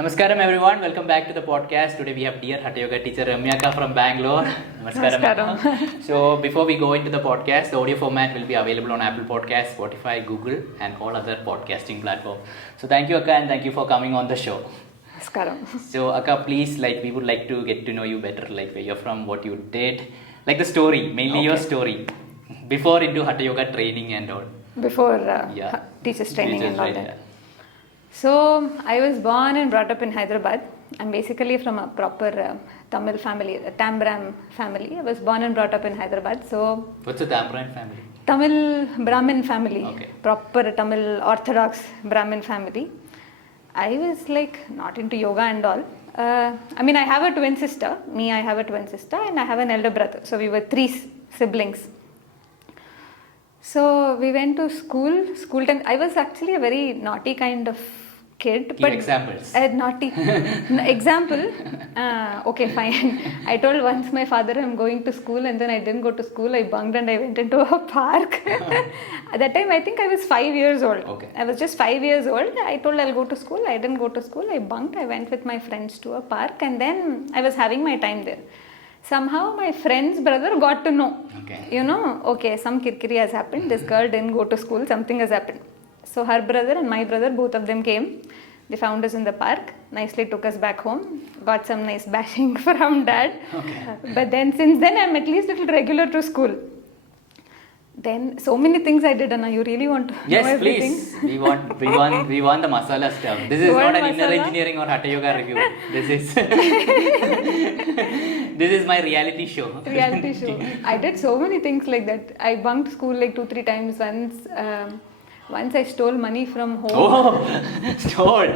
Namaskaram everyone, welcome back to the podcast. Today we have dear Hatha Yoga teacher Ramyaka from Bangalore. Namaskaram. Namaskaram. So before we go into the podcast, the audio format will be available on Apple Podcasts, Spotify, Google and all other podcasting platforms. So thank you Akka and thank you for coming on the show. Namaskaram. So Akka, please, we would like to get to know you better, where you're from, what you did, the story, mainly your story, before into Hatha Yoga training and all. Before teachers training and all that. Yeah. So, I was born and brought up in Hyderabad. I'm basically from a proper Tamil family, a Tambram family. I was born and brought up in Hyderabad. So, What's a Tambram family? Tamil Brahmin family, Okay. proper Tamil Orthodox Brahmin family. I was not into yoga and all. I have a twin sister. I have a twin sister and I have an elder brother. So, we were three siblings. So we went to school time. I was actually a very naughty kind of kid. Give but examples. Naughty. Example? Okay, fine. I told once my father I'm going to school and then I didn't go to school. I bunked and I went into a park. At that time I think I was 5 years old. Okay. I was just 5 years old. I told I'll go to school. I didn't go to school. I bunked. I went with my friends to a park and then I was having my time there. Somehow my friend's brother got to know. Okay. Some kirkiri has happened. This girl didn't go to school. Something has happened. So her brother and my brother, both of them came. They found us in the park. Nicely took us back home. Got some nice bashing from dad. Okay. But then since then I'm at least a little regular to school. Then so many things I did, Anna. You really want to know everything? Please. We want the masala stuff. This is You not want an inner masala? engineering or Hatha Yoga review. This is my reality show. Reality show. I did so many things like that. I bunked school 2-3 times. Once I stole money from home. Oh, stole.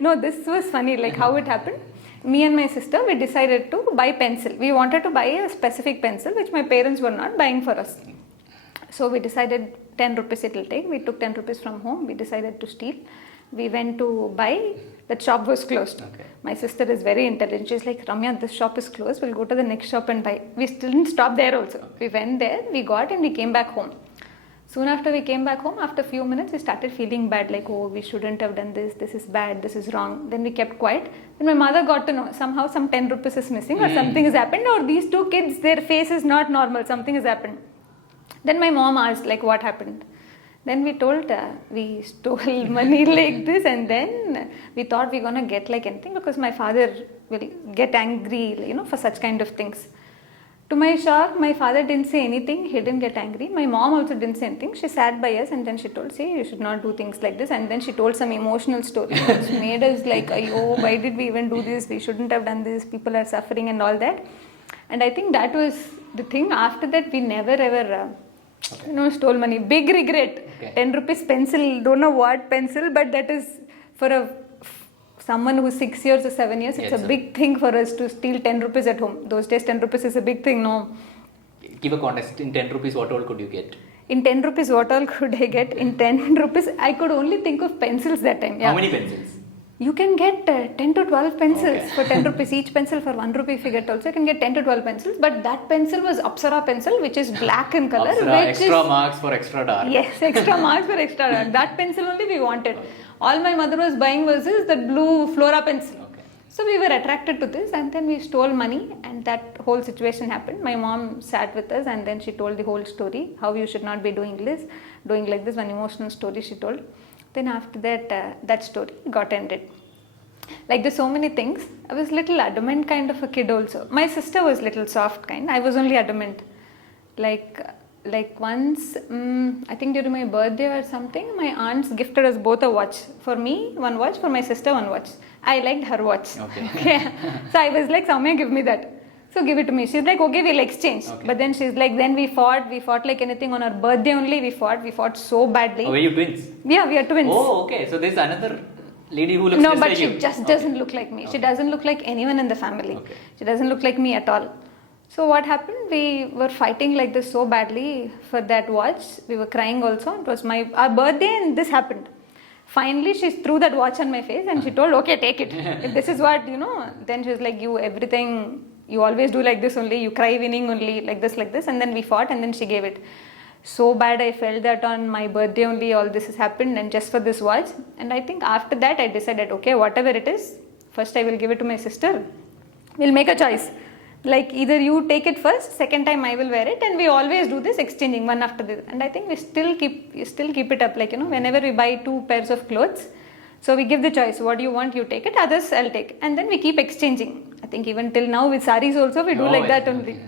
No, this was funny. How it happened. Me and my sister, we decided to buy pencil. We wanted to buy a specific pencil which my parents were not buying for us. So we decided 10 rupees it will take. We took 10 rupees from home. We decided to steal. We went to buy. The shop was closed. Okay. My sister is very intelligent. She's like, Ramya, this shop is closed. We'll go to the next shop and buy. We still didn't stop there also. We went there, we got and we came back home. Soon after we came back home, after a few minutes, we started feeling bad. We shouldn't have done this. This is bad. This is wrong. Then we kept quiet. Then my mother got to know somehow some 10 rupees is missing or something has happened or these two kids, their face is not normal. Something has happened. Then my mom asked what happened. Then we told we stole money like this and then we thought we're going to get anything because my father will get angry, for such kind of things. To my shock, my father didn't say anything. He didn't get angry. My mom also didn't say anything. She sat by us and then she told, see, you should not do things like this. And then she told some emotional story which made us oh, why did we even do this? We shouldn't have done this. People are suffering and all that. And I think that was the thing. After that, we never ever, stole money. Big regret. Okay. 10 rupees pencil. Don't know what pencil, but that is for someone who's 6 years or 7 years, it's a big thing for us to steal 10 rupees at home. Those days 10 rupees is a big thing, no? Give a context. In 10 rupees, what all could you get? In 10 rupees, what all could I get? In 10 rupees, I could only think of pencils that time. Yeah. How many pencils? You can get 10 to 12 pencils Okay. for 10 rupees. Each pencil for 1 rupee if you get also, you can get 10 to 12 pencils. But that pencil was Apsara pencil, which is black in color. Apsara, which extra is, marks for extra dark. Yes, extra marks for extra dark. That pencil only we wanted. All my mother was buying was the blue Flora pencil. Okay. So we were attracted to this and then we stole money and that whole situation happened. My mom sat with us and then she told the whole story, how you should not be doing like this, one emotional story she told. Then after that, that story got ended. There's so many things. I was little adamant kind of a kid also. My sister was little soft kind. I was only adamant. Once, I think during my birthday or something, my aunts gifted us both a watch. For me, one watch. For my sister, one watch. I liked her watch. Okay. So I was like, Soumya, give me that. So give it to me. She's like, okay, we'll exchange. Okay. But then she's like, then we fought like anything. On her birthday only we fought so badly. Oh, were you twins? Yeah, we are twins. Oh, okay. So there's another lady who looks No, just but like she you. just doesn't look like me. She doesn't look like anyone in the family. Okay. She doesn't look like me at all. So what happened? We were fighting like this so badly for that watch. We were crying also. It was our birthday and this happened. Finally, she threw that watch on my face and she told, okay, take it. If this is what, then she was like, you always do like this only. You cry winning only, like this. And then we fought and then she gave it. so bad. I felt that on my birthday only all this has happened, and just for this watch. And I think after that I decided, okay, whatever it is, first I will give it to my sister. We'll make a choice. Like either you take it first, second time I will wear it, and we always do this exchanging one after the other. And I think we still keep it up. Like, you know, whenever we buy 2 pairs of clothes, so we give the choice. What do you want? You take it. Others I'll take. And then we keep exchanging. I think even till now with saris also we do like that only.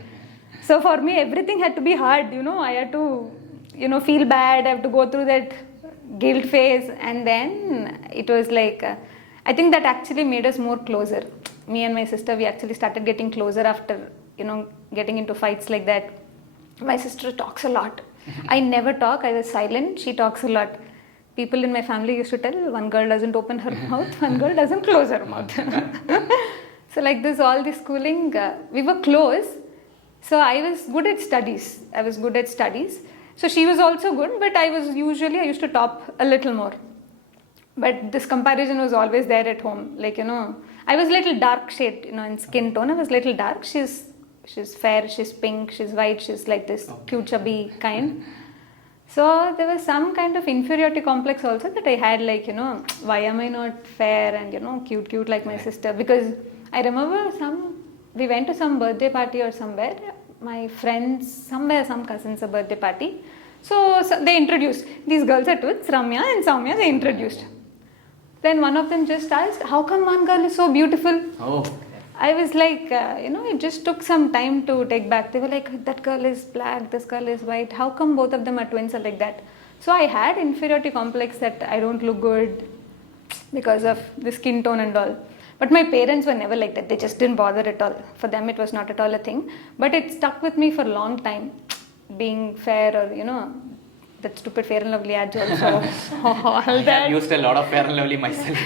So for me everything had to be hard. You know, I had to, you know, feel bad. I have to go through that guilt phase, and then it was like I think that actually made us more closer. Me and my sister, we actually started getting closer after, you know, getting into fights like that. My sister talks a lot. I never talk. I was silent. She talks a lot. People in my family used to tell, one girl doesn't open her mouth, one girl doesn't close her mouth. So like this, all the schooling, we were close. So I was good at studies. So she was also good, but I used to top a little more. But this comparison was always there at home. Like, you know, I was little dark shade, you know, in skin tone. I was little dark. She's fair, she's pink, she's white, she's like this cute chubby kind. So there was some kind of inferiority complex also that I had, like, you know, why am I not fair and, you know, cute like my sister? Because I remember we went to some birthday party or somewhere. My friends, some cousins' birthday party. So they introduced, these girls are twins, Ramya and Soumya, they introduced. Then one of them just asked, how come one girl is so beautiful? Oh. I was like, you know, it just took some time to take back. They were like, that girl is black, this girl is white. How come both of them are twins or like that? So I had inferiority complex that I don't look good because of the skin tone and all. But my parents were never like that. They just didn't bother at all. For them, it was not at all a thing. But it stuck with me for a long time. Being fair, or, you know, that stupid Fair and Lovely ads also. All I that. have used a lot of Fair and Lovely myself.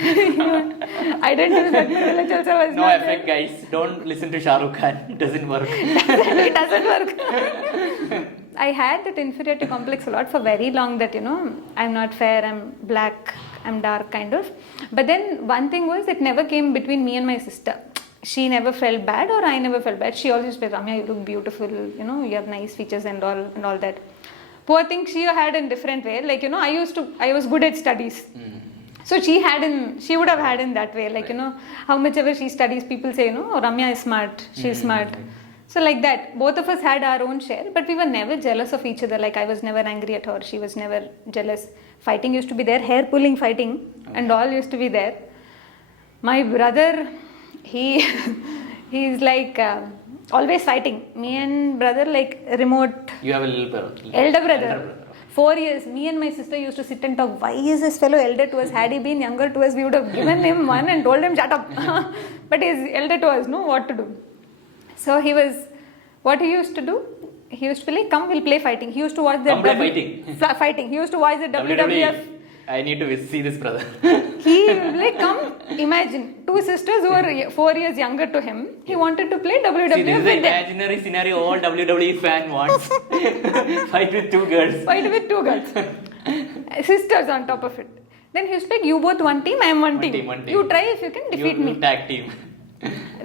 I didn't use that privilege also. Was No not effect, guys. Don't listen to Shah Rukh Khan. It doesn't work. It doesn't work. I had that inferiority complex a lot for very long, that, you know, I'm not fair, I'm black, I'm dark kind of. But then one thing was, it never came between me and my sister. She never felt bad or I never felt bad. She always said, Ramya, you look beautiful, you know, you have nice features and all that. Poor thing, she had in different way. Like, you know, I was good at studies. So she would have had in that way. Like, you know, how much ever she studies, people say, you know, oh, Ramya is smart, she's smart. So like that, both of us had our own share, but we were never jealous of each other. Like, I was never angry at her, she was never jealous. Fighting used to be there, hair pulling fighting, and all used to be there. My brother, he's like always fighting. Me and brother, like remote. You have a little brother. Elder brother. 4 years, me and my sister used to sit and talk. Why is this fellow elder to us? Had he been younger to us, we would have given him one and told him, shut up. But he's elder to us, know what to do. So what he used to do, he used to be like, come, we'll play fighting. He used to watch the fighting. He used to watch the WWF. I need to see this brother. He like, come, imagine, 2 sisters who are 4 years younger to him. He wanted to play WWF. See, this is the imaginary scenario all WWE fan wants. Fight with 2 girls. Fight with 2 girls. Sisters on top of it. Then he used to be like, you both one team, I am one team. You try if you can defeat me. Tag team.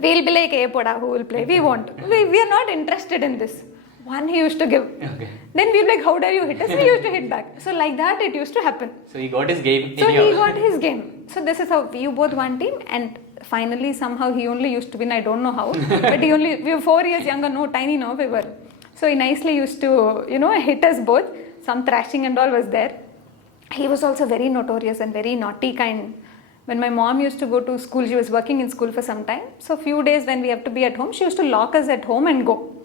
We'll be like, hey, poda, who will play? We won't. We are not interested in this. One he used to give. Okay. Then we were like, how dare you hit us? We used to hit back. So like that it used to happen. So he got his game. So he got his game. So this is how you both one team, and finally somehow he only used to win. I don't know how. But we were 4 years younger, tiny no we were. So he nicely used to, you know, hit us both. Some thrashing and all was there. He was also very notorious and very naughty kind. When my mom used to go to school, she was working in school for some time. So few days when we have to be at home, she used to lock us at home and go.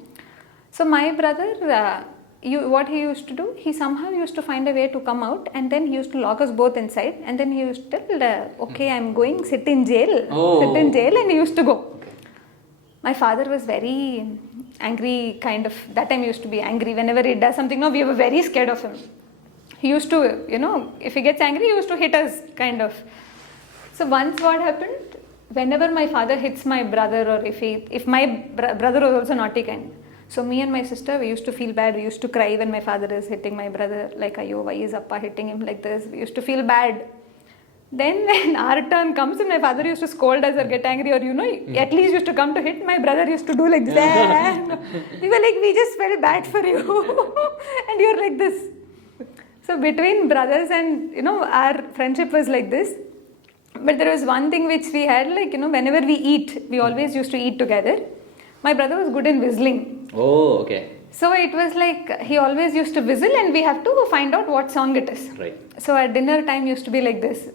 So my brother, what he used to do, he somehow used to find a way to come out, and then he used to lock us both inside, and then he used to tell, okay, I'm going, sit in jail, and he used to go. Okay. My father was very angry, kind of, that time he used to be angry. Whenever he does something, we were very scared of him. He used to, you know, if he gets angry, he used to hit us, kind of. So once what happened, whenever my father hits my brother, or if my brother was also naughty kind, so me and my sister, we used to feel bad. We used to cry when my father is hitting my brother, like, ayo, why is Appa hitting him like this? We used to feel bad. Then when our turn comes, and my father used to scold us or get angry, or at least used to come to hit. My brother used to do like this. And we were like, we just felt bad for you, and you're like this. So between brothers and our friendship was like this. But there was one thing which we had, like whenever we eat, we always used to eat together. My brother was good in whistling. Oh, okay. So it was like he always used to whistle, and we have to find out what song it is. Right. So at dinner time used to be like this.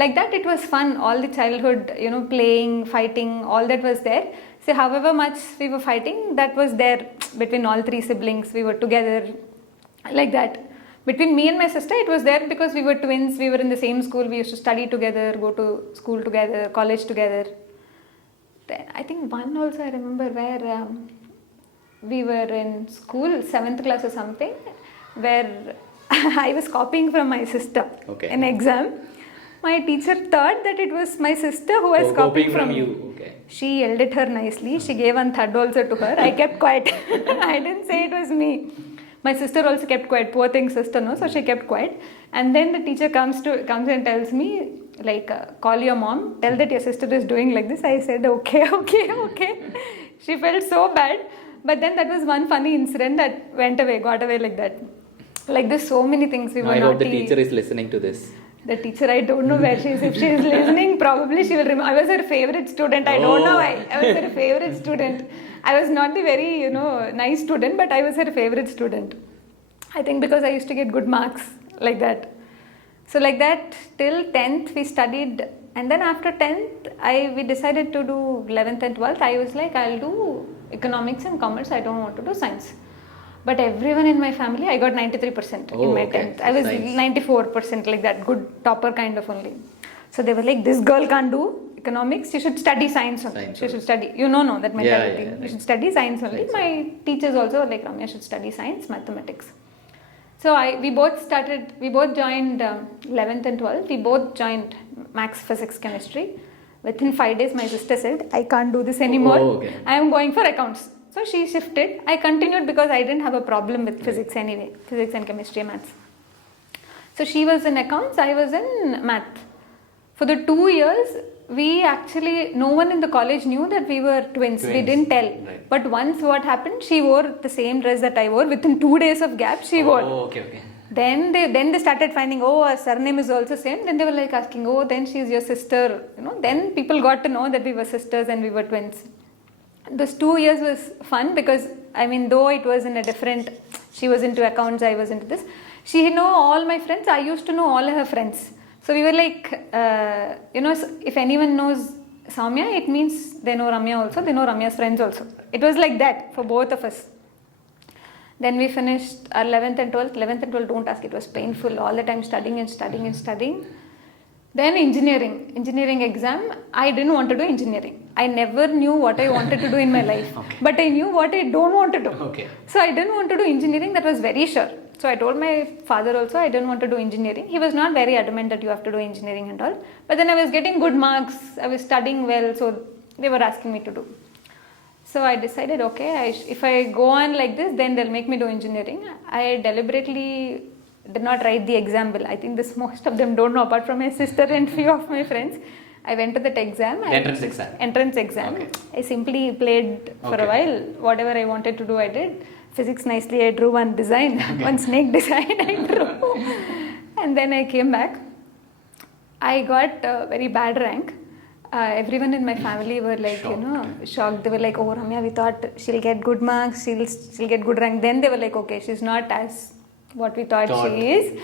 Like that, it was fun. All the childhood, playing, fighting, all that was there. So however much we were fighting, that was there between all three siblings. We were together like that. Between me and my sister, it was there because we were twins. We were in the same school. We used to study together, go to school together, college together. Then I think one also I remember where we were in school, 7th class or something, where I was copying from my sister in exam. My teacher thought that it was my sister who was copying from you. Okay. She yelled at her nicely. She gave one thud also to her. I kept quiet. I didn't say it was me. My sister also kept quiet. Poor thing sister, no? So she kept quiet. And then the teacher comes and tells me, like, call your mom. Tell that your sister is doing like this. I said, okay. She felt so bad. But then that was one funny incident that got away like that. Like there's so many things we were I naughty. hope the teacher is listening to this. The teacher, I don't know where she is. If she is listening, probably she will remember. I was her favorite student. I don't know why. I was her favorite student. I was not the very, nice student, but I was her favorite student. I think because I used to get good marks like that. So like that, till 10th we studied. And then after 10th, we decided to do 11th and 12th. I was like, I'll do economics and commerce. I don't want to do science. But everyone in my family, I got 93% in my 10th. I was Science. 94%, like that, good topper kind of only. So they were like, this girl can't do economics, you should study science only. She should study, that mentality. Yeah. You should study science only. My teachers also were like, Ramya should study science, mathematics. So we both joined 11th and 12th. We both joined maths, physics, chemistry. Within 5 days, my sister said, I can't do this anymore. I am going for accounts. So she shifted. I continued because I didn't have a problem with physics anyway, physics and chemistry and maths. So she was in accounts, I was in math. For the 2 years, no one in the college knew that we were twins. We didn't tell. Right. But once what happened, she wore the same dress that I wore. Within 2 days of gap, she wore. Okay. Then they started finding, our surname is also same. Then they were like asking, then she's your sister. Then people got to know that we were sisters and we were twins. Those 2 years was fun because, though it was in a different, she was into accounts, I was into this. She knew all my friends, I used to know all her friends. So we were like, if anyone knows Soumya, it means they know Ramya also, they know Ramya's friends also. It was like that for both of us. Then we finished our 11th and 12th. 11th and 12th, don't ask, it was painful. All the time studying. Then engineering exam, I didn't want to do engineering. I never knew what I wanted to do in my life. But I knew what I don't want to do. So I didn't want to do engineering, that was very sure. So I told my father also I didn't want to do engineering. He was not very adamant that you have to do engineering and all. But then I was getting good marks, I was studying well, so they were asking me to do. So I decided, if I go on like this, then they'll make me do engineering. I deliberately did not write the exam well. I think most of them don't know, apart from my sister and few of my friends. I went to that exam. Entrance exam. I simply played for a while. Whatever I wanted to do, I did. Physics nicely, I drew one design. One snake design I drew. And then I came back. I got a very bad rank. Everyone in my family were like, shocked. They were like, oh, Ramya, we thought she'll get good marks, she'll get good rank. Then they were like, okay, she's not as what we thought she is.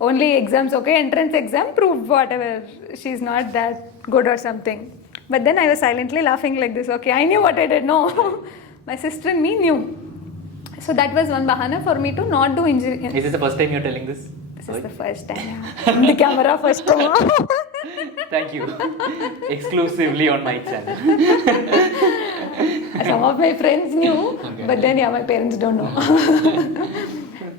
Only exams, entrance exam proved whatever. She's not that good or something. But then I was silently laughing like this. I knew what I did. No, my sister and me knew. So that was one bahana for me to not do engineering. Is this the first time you're telling this? This is the first time. On the camera, first time. Thank you. Exclusively on my channel. Some of my friends knew, but then my parents don't know.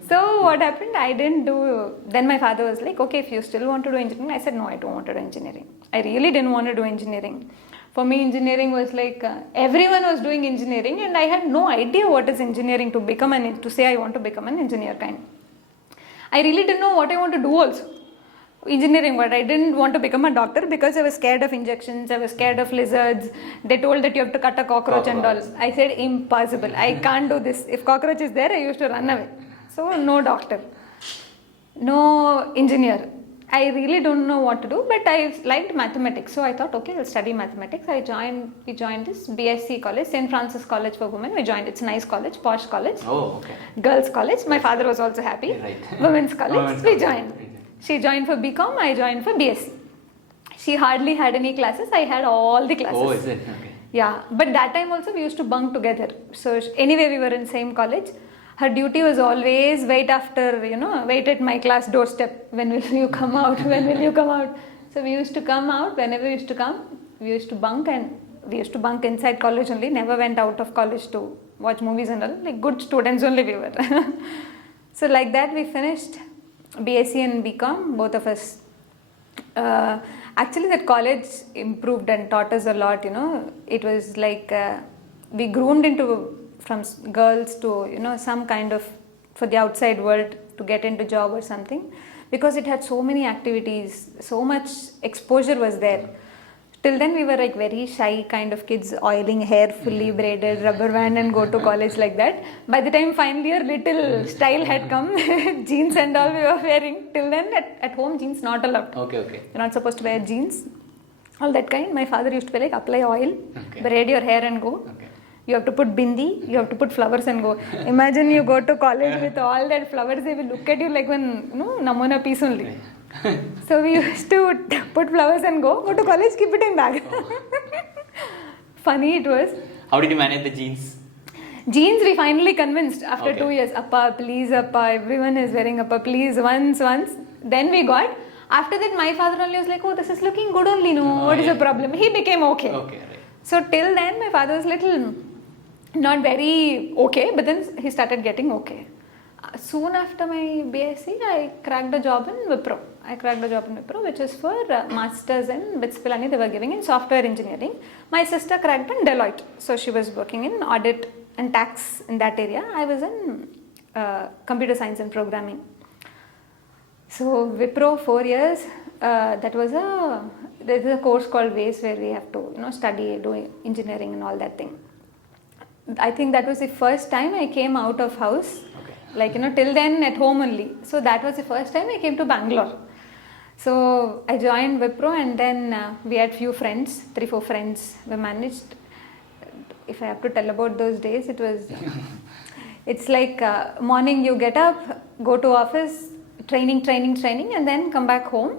So what happened, I didn't do, then my father was like, if you still want to do engineering, I said, no, I don't want to do engineering. I really didn't want to do engineering. For me, engineering was like, everyone was doing engineering and I had no idea what is engineering to say I want to become an engineer kind. I really didn't know what I want to do also. engineering what I didn't want to become a doctor because I was scared of injections, I was scared of lizards. They told that you have to cut a cockroach and all. I said impossible, I can't do this. If cockroach is there, I used to run away. So no doctor, no engineer. I really don't know what to do, but I liked mathematics, so I thought, okay, I'll study mathematics. We joined this BSc college, St. Francis College for Women. We joined. It's a nice college, posh college. Oh, okay. Girls college. My father was also happy. Right. Women's college. Women's We college. joined. She joined for BCom. I joined for BSc. She hardly had any classes. I had all the classes. Oh, is it? Okay. Yeah, but that time also we used to bunk together. So anyway, we were in same college. Her duty was always wait at my class doorstep. When will you come out? When will you come out? So we used to come out. Whenever we used to come, we used to bunk, and we used to bunk inside college only. Never went out of college to watch movies and all. Like good students only we were. So like that we finished BSc and BCom, both of us. Actually that college improved and taught us a lot, it was like we groomed into from girls to some kind of for the outside world to get into job or something, because it had so many activities, so much exposure was there. Till then we were like very shy kind of kids, oiling hair, fully braided, rubber band and go to college like that. By the time final year little style had come, jeans and all we were wearing. Till then at home jeans not allowed. Okay. You're not supposed to wear jeans, all that kind. My father used to be like, apply oil, Okay. braid your hair and go. Okay. You have to put bindi, you have to put flowers and go. Imagine you go to college with all that flowers, they will look at you like one namona piece only. So we used to put flowers and go to college, keep it in bag. Funny it was. How did you manage the jeans? Jeans we finally convinced after Okay. 2 years. Appa, please Appa, everyone is wearing Appa, please, once. Then we got. After that my father only was like, oh, this is looking good only, no, what is yeah. the problem? He became okay. Okay, right. So till then my father was little not very okay, but then he started getting okay. Soon after my BSc, I cracked a job in Wipro. Which is for masters in BITS Pilani they were giving in software engineering. My sister cracked in Deloitte, so she was working in audit and tax in that area. I was in computer science and programming. So Wipro 4 years. There is a course called WACE where we have to study, do engineering and all that thing. I think that was the first time I came out of house. Okay. Like till then at home only. So that was the first time I came to Bangalore. So I joined Wipro, and then we had few friends, 3-4 friends. We managed. If I have to tell about those days, it was. It's like morning you get up, go to office, training, and then come back home.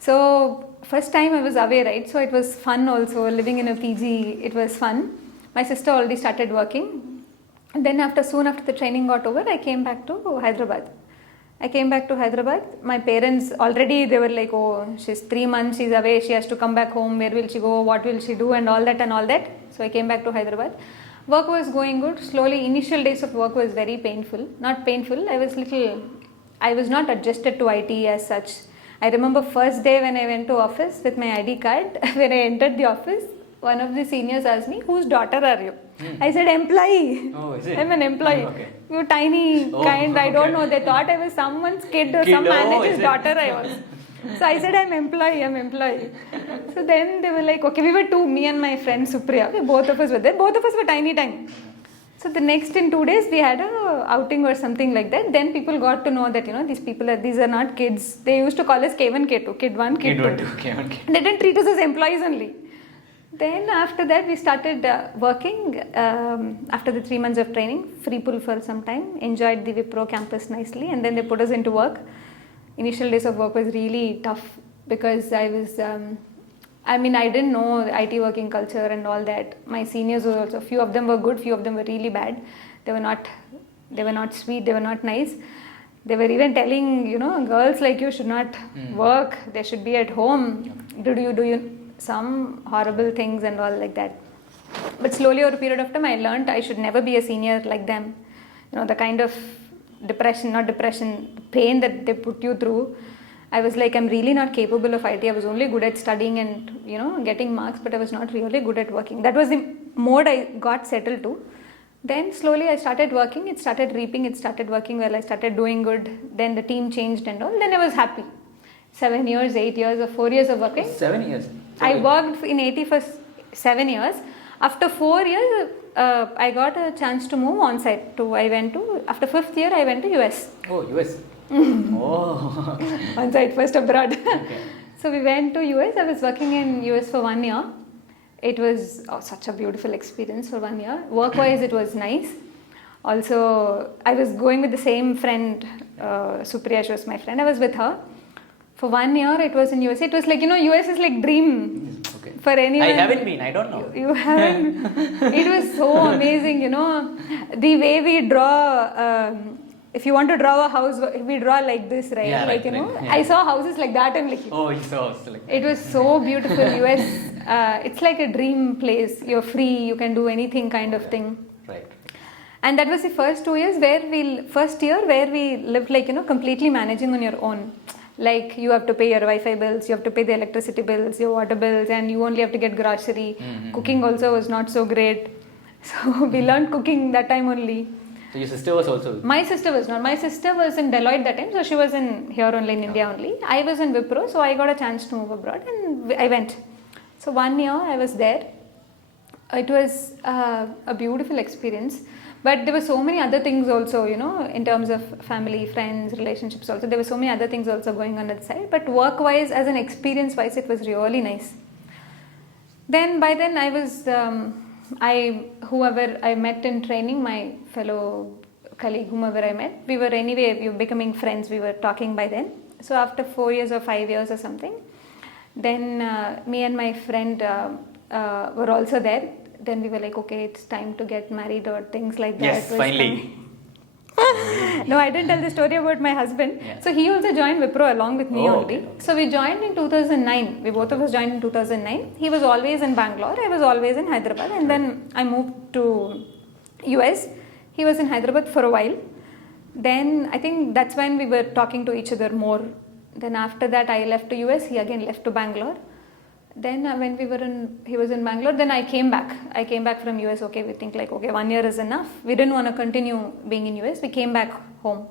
So first time I was away, right? So it was fun also, living in a PG, it was fun. My sister already started working. And then soon after the training got over, I came back to Hyderabad. My parents already, they were like, oh, she's 3 months, she's away, she has to come back home, where will she go, what will she do, and all that. So I came back to Hyderabad. Work was going good. Slowly, initial days of work was very painful. Not painful, I was not adjusted to IT as such. I remember first day when I went to office with my ID card, when I entered the office, one of the seniors asked me, whose daughter are you? I said, employee. Oh, is it? I'm an employee. Okay. You tiny kind, I don't know. They thought I was someone's kid or some manager's is it? daughter I was. So I said, I'm employee. So then they were like, okay, we were two, me and my friend Supriya. Both of us were there. Both of us were tiny. So the next in 2 days we had a outing or something like that. Then people got to know that these are not kids. They used to call us K1, K2, kid 1, kid 2. Okay. They didn't treat us as employees only. Then after that we started working. After the 3 months of training, free pull for some time. Enjoyed the Wipro campus nicely, and then they put us into work. Initial days of work was really tough because I was. I didn't know IT working culture and all that. My seniors were also, few of them were good, few of them were really bad. They were not sweet, they were not nice. They were even telling, girls like you should not work, they should be at home. Do you some horrible things and all like that. But slowly over a period of time I learned I should never be a senior like them. The kind of pain that they put you through. I was like, I'm really not capable of IT. I was only good at studying and getting marks, but I was not really good at working. That was the mode I got settled to. Then slowly I started working, it started reaping, it started working well, I started doing good. Then the team changed and all. Then I was happy. 7 years, 8 years, or 4 years of working. 7 years. I worked in AT for 7 years. After 4 years, I got a chance to move on site. After 5th year, I went to US. Oh, US. Oh. On site, first abroad. Okay. So we went to US. I was working in US for 1 year. It was such a beautiful experience for 1 year. Work-wise, it was nice. Also, I was going with the same friend, Supriya, she was my friend. I was with her. For 1 year, it was in US. It was like, US is like dream Okay. for anyone. I haven't been. I don't know. You haven't. It was so amazing, the way we draw. If you want to draw a house, we draw like this, right? Yeah, like, right, right. Yeah. I saw houses like that and like. Oh, you saw us like It was so beautiful. US, it's like a dream place. You're free. You can do anything, kind of thing. Right. And that was the first 2 years first year where we lived like, completely managing on your own. Like you have to pay your Wi-Fi bills, you have to pay the electricity bills, your water bills, and you only have to get grocery. Cooking also was not so great. So we learned cooking that time only. So your sister was also. My sister was not. My sister was in Deloitte that time, so she was in here only in India only. I was in Wipro, so I got a chance to move abroad and I went. So 1 year I was there. It was a beautiful experience. But there were so many other things also, in terms of family, friends, relationships also. There were so many other things also going on at the side. But work-wise, as an experience-wise, it was really nice. By then I was, whoever I met in training, my fellow colleague, whomever I met, we were becoming friends. We were talking by then. So after 4 years or 5 years or something, then me and my friend were also there. Then we were like, okay, it's time to get married or things like that. Yes, finally. No, I didn't tell the story about my husband. Yeah. So he also joined Wipro along with me only. Okay. So we joined in 2009. We both of us joined in 2009. He was always in Bangalore. I was always in Hyderabad. And then I moved to US. He was in Hyderabad for a while. Then I think that's when we were talking to each other more. Then after that, I left to US. He again left to Bangalore. Then when he was in Bangalore, then I came back. I came back from US. Okay, we think like, okay, 1 year is enough. We didn't want to continue being in US. We came back home.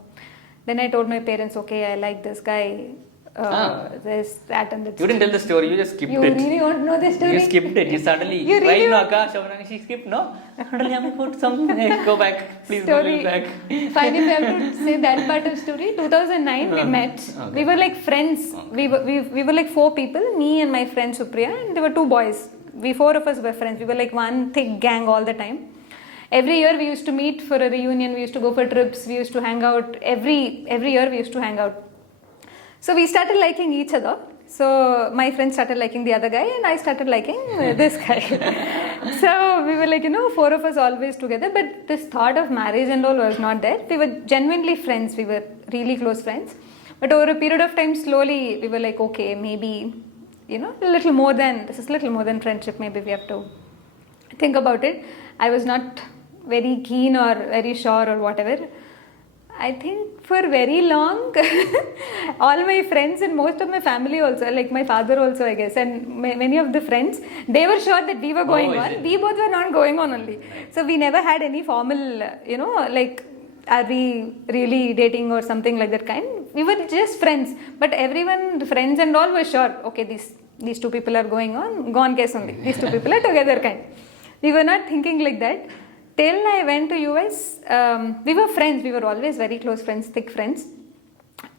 Then I told my parents, okay, I like this guy. There's that and that. You didn't tell the story, you just skipped You it. really want to know the story? You skipped it. You suddenly, You really right now, Akash, she skipped, no? Suddenly, I'm put something. Go back. Please Story. go back. Fine, if I have to say that part of story, 2009 we met. Okay. We were like friends. Okay. We were like 4 people, me and my friend Supriya, and there were 2 boys. We 4 of us were friends. We were like one thick gang all the time. Every year we used to meet for a reunion. We used to go for trips. We used to hang out. Every year we used to hang out. So we started liking each other. So my friend started liking the other guy and I started liking this guy. So we were like, 4 of us always together. But this thought of marriage and all was not there. We were genuinely friends. We were really close friends. But over a period of time, slowly we were like, okay, maybe, this is little more than friendship. Maybe we have to think about it. I was not very keen or very sure or whatever. I think for very long, all my friends and most of my family also, like my father also, I guess, and many of the friends, they were sure that we were going on. We both were not going on only. So we never had any formal, like, are we really dating or something like that kind. We were just friends. But everyone, the friends and all were sure, okay, these 2 people are going on, gone case only. These 2 people are together kind. We were not thinking like that. Till I went to US, we were friends. We were always very close friends, thick friends.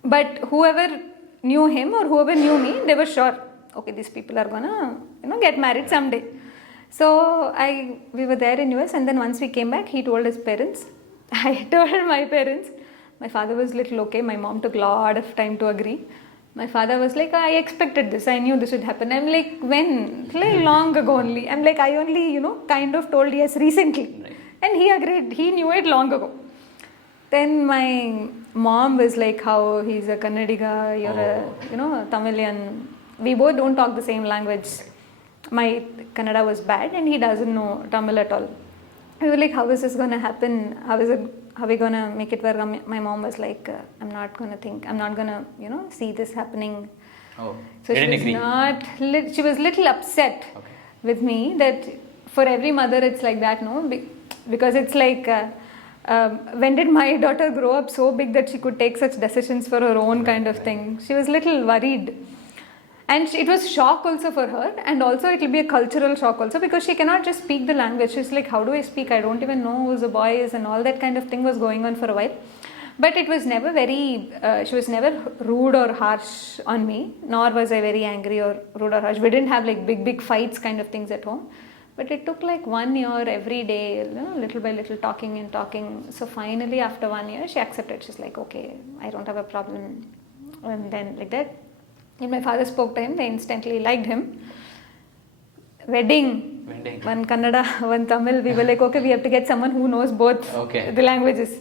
But whoever knew him or whoever knew me, they were sure, okay, these people are gonna, get married someday. So we were there in US, and then once we came back, he told his parents. I told my parents. My father was little okay. My mom took a lot of time to agree. My father was like, I expected this. I knew this would happen. I'm like, when? Like long ago only. I'm like, I only, kind of told yes recently. Right. And he agreed. He knew it long ago. Then my mom was like, how he's a Kannadiga, you're a, Tamilian. We both don't talk the same language. My Kannada was bad and he doesn't know Tamil at all. We were like, how is this going to happen? How are we going to make it work? My mom was like, I'm not going to, see this happening. Oh, so she was little upset with me that for every mother it's like that, no? Because it's like when did my daughter grow up so big that she could take such decisions for her own kind of thing? She was little worried. And it was shock also for her, and also it will be a cultural shock also, because she cannot just speak the language. She's like, how do I speak? I don't even know who's a boy is, and all that kind of thing was going on for a while. But it was never very, she was never rude or harsh on me, nor was I very angry or rude or harsh. We didn't have like big fights kind of things at home. But it took like 1 year every day, little by little talking and talking. So finally after 1 year, she accepted. She's like, okay, I don't have a problem. And then like that. When my father spoke to him, they instantly liked him. Wedding. One Kannada, one Tamil. We were like, okay, we have to get someone who knows both the languages.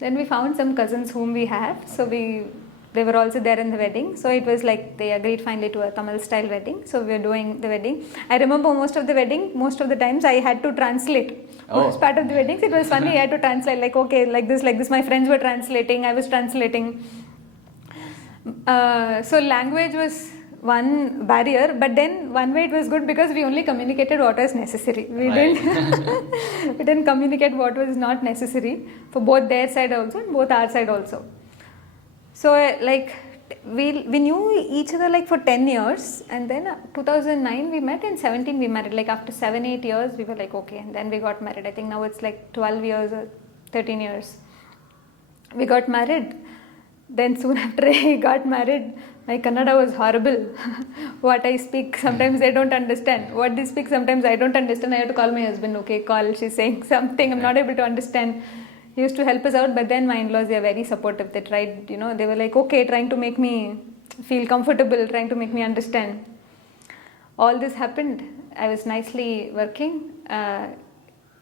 Then we found some cousins whom we have. So they were also there in the wedding. So it was like they agreed finally to a Tamil style wedding. So we were doing the wedding. I remember most of the times I had to translate. Most part of the weddings, it was funny. I had to translate like, okay, like this. My friends were translating. I was translating. So language was one barrier, but then one way it was good because we only communicated what was necessary. We didn't communicate what was not necessary for both their side also and both our side also. So like we knew each other like for 10 years, and then 2009 we met, and 17 we married. Like after 7-8 years we were like okay, and then we got married. I think now it's like 12 years or 13 years. We got married. Then soon after I got married, my Kannada was horrible. What I speak, sometimes they don't understand. What they speak, sometimes I don't understand. I have to call my husband, okay, call, she's saying something, I'm not able to understand. He used to help us out, but then my in-laws, they are very supportive. They tried, they were like, okay, trying to make me feel comfortable, trying to make me understand. All this happened. I was nicely working,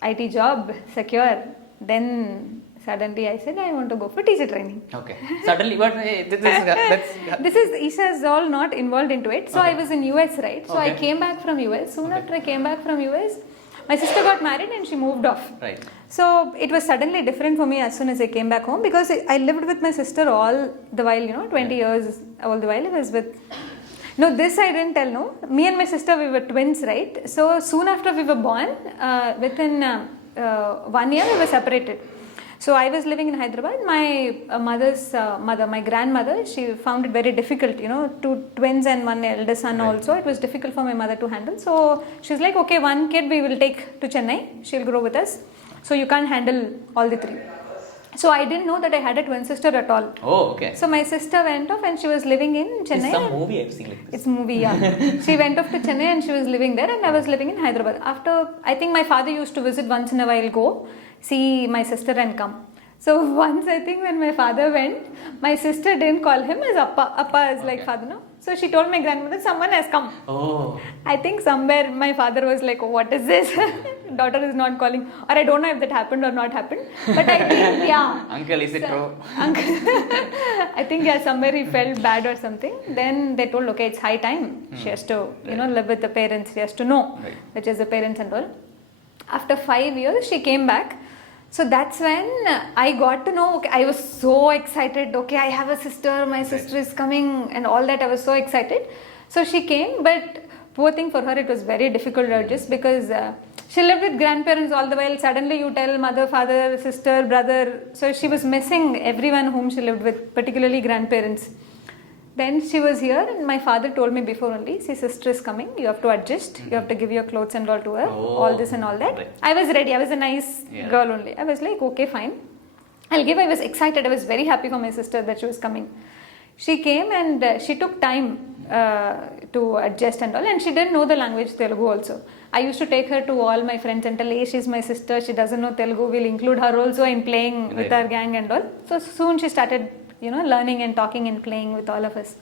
IT job, secure. Then suddenly I said I want to go for teacher training. Okay. Suddenly, but this is Isha is all not involved into it. So I was in US, right? So I came back from US. Soon after I came back from US, my sister got married and she moved off. Right. So it was suddenly different for me as soon as I came back home, because I lived with my sister all the while, 20 years all the while I was with. No, this I didn't tell, no. Me and my sister, we were twins, right? So soon after we were born, within 1 year we were separated. So I was living in Hyderabad. My mother's mother, my grandmother, she found it very difficult, 2 twins and 1 elder son also. It was difficult for my mother to handle. So she's like, okay, 1 kid we will take to Chennai. She'll grow with us. So you can't handle all the 3. So I didn't know that I had a twin sister at all. Oh, okay. So my sister went off and she was living in Chennai. It's some movie I've seen like this. It's movie, yeah. She went off to Chennai and she was living there, and I was living in Hyderabad. After, I think my father used to visit once in a while, go see my sister and come. So once I think when my father went, my sister didn't call him as Appa. Appa is like father, no? So she told my grandmother, someone has come. Oh. I think somewhere my father was like, oh, what is this? Daughter is not calling. Or I don't know if that happened or not happened. But I think, yeah. Uncle, is it true? Uncle, I think, yeah, somewhere he felt bad or something. Then they told, okay, it's high time. She has to, live with the parents. She has to know, which is the parents and all. After 5 years, she came back. So that's when I got to know, okay, I was so excited, okay, I have a sister, my sister is coming and all that, I was so excited. So she came, but poor thing for her, it was very difficult to adjust, because she lived with grandparents all the while. Suddenly you tell mother, father, sister, brother. So she was missing everyone whom she lived with, particularly grandparents. Then she was here and my father told me before only, see, sister is coming, you have to adjust, you have to give your clothes and all to her, all this and all that. Right. I was ready, I was a nice girl only. I was like, okay, fine. I'll give. I was excited, I was very happy for my sister that she was coming. She came and she took time to adjust and all, and she didn't know the language Telugu also. I used to take her to all my friends and tell, hey, she's my sister, she doesn't know Telugu, we'll include her also in playing with our gang and all. So soon she started learning and talking and playing with all of us.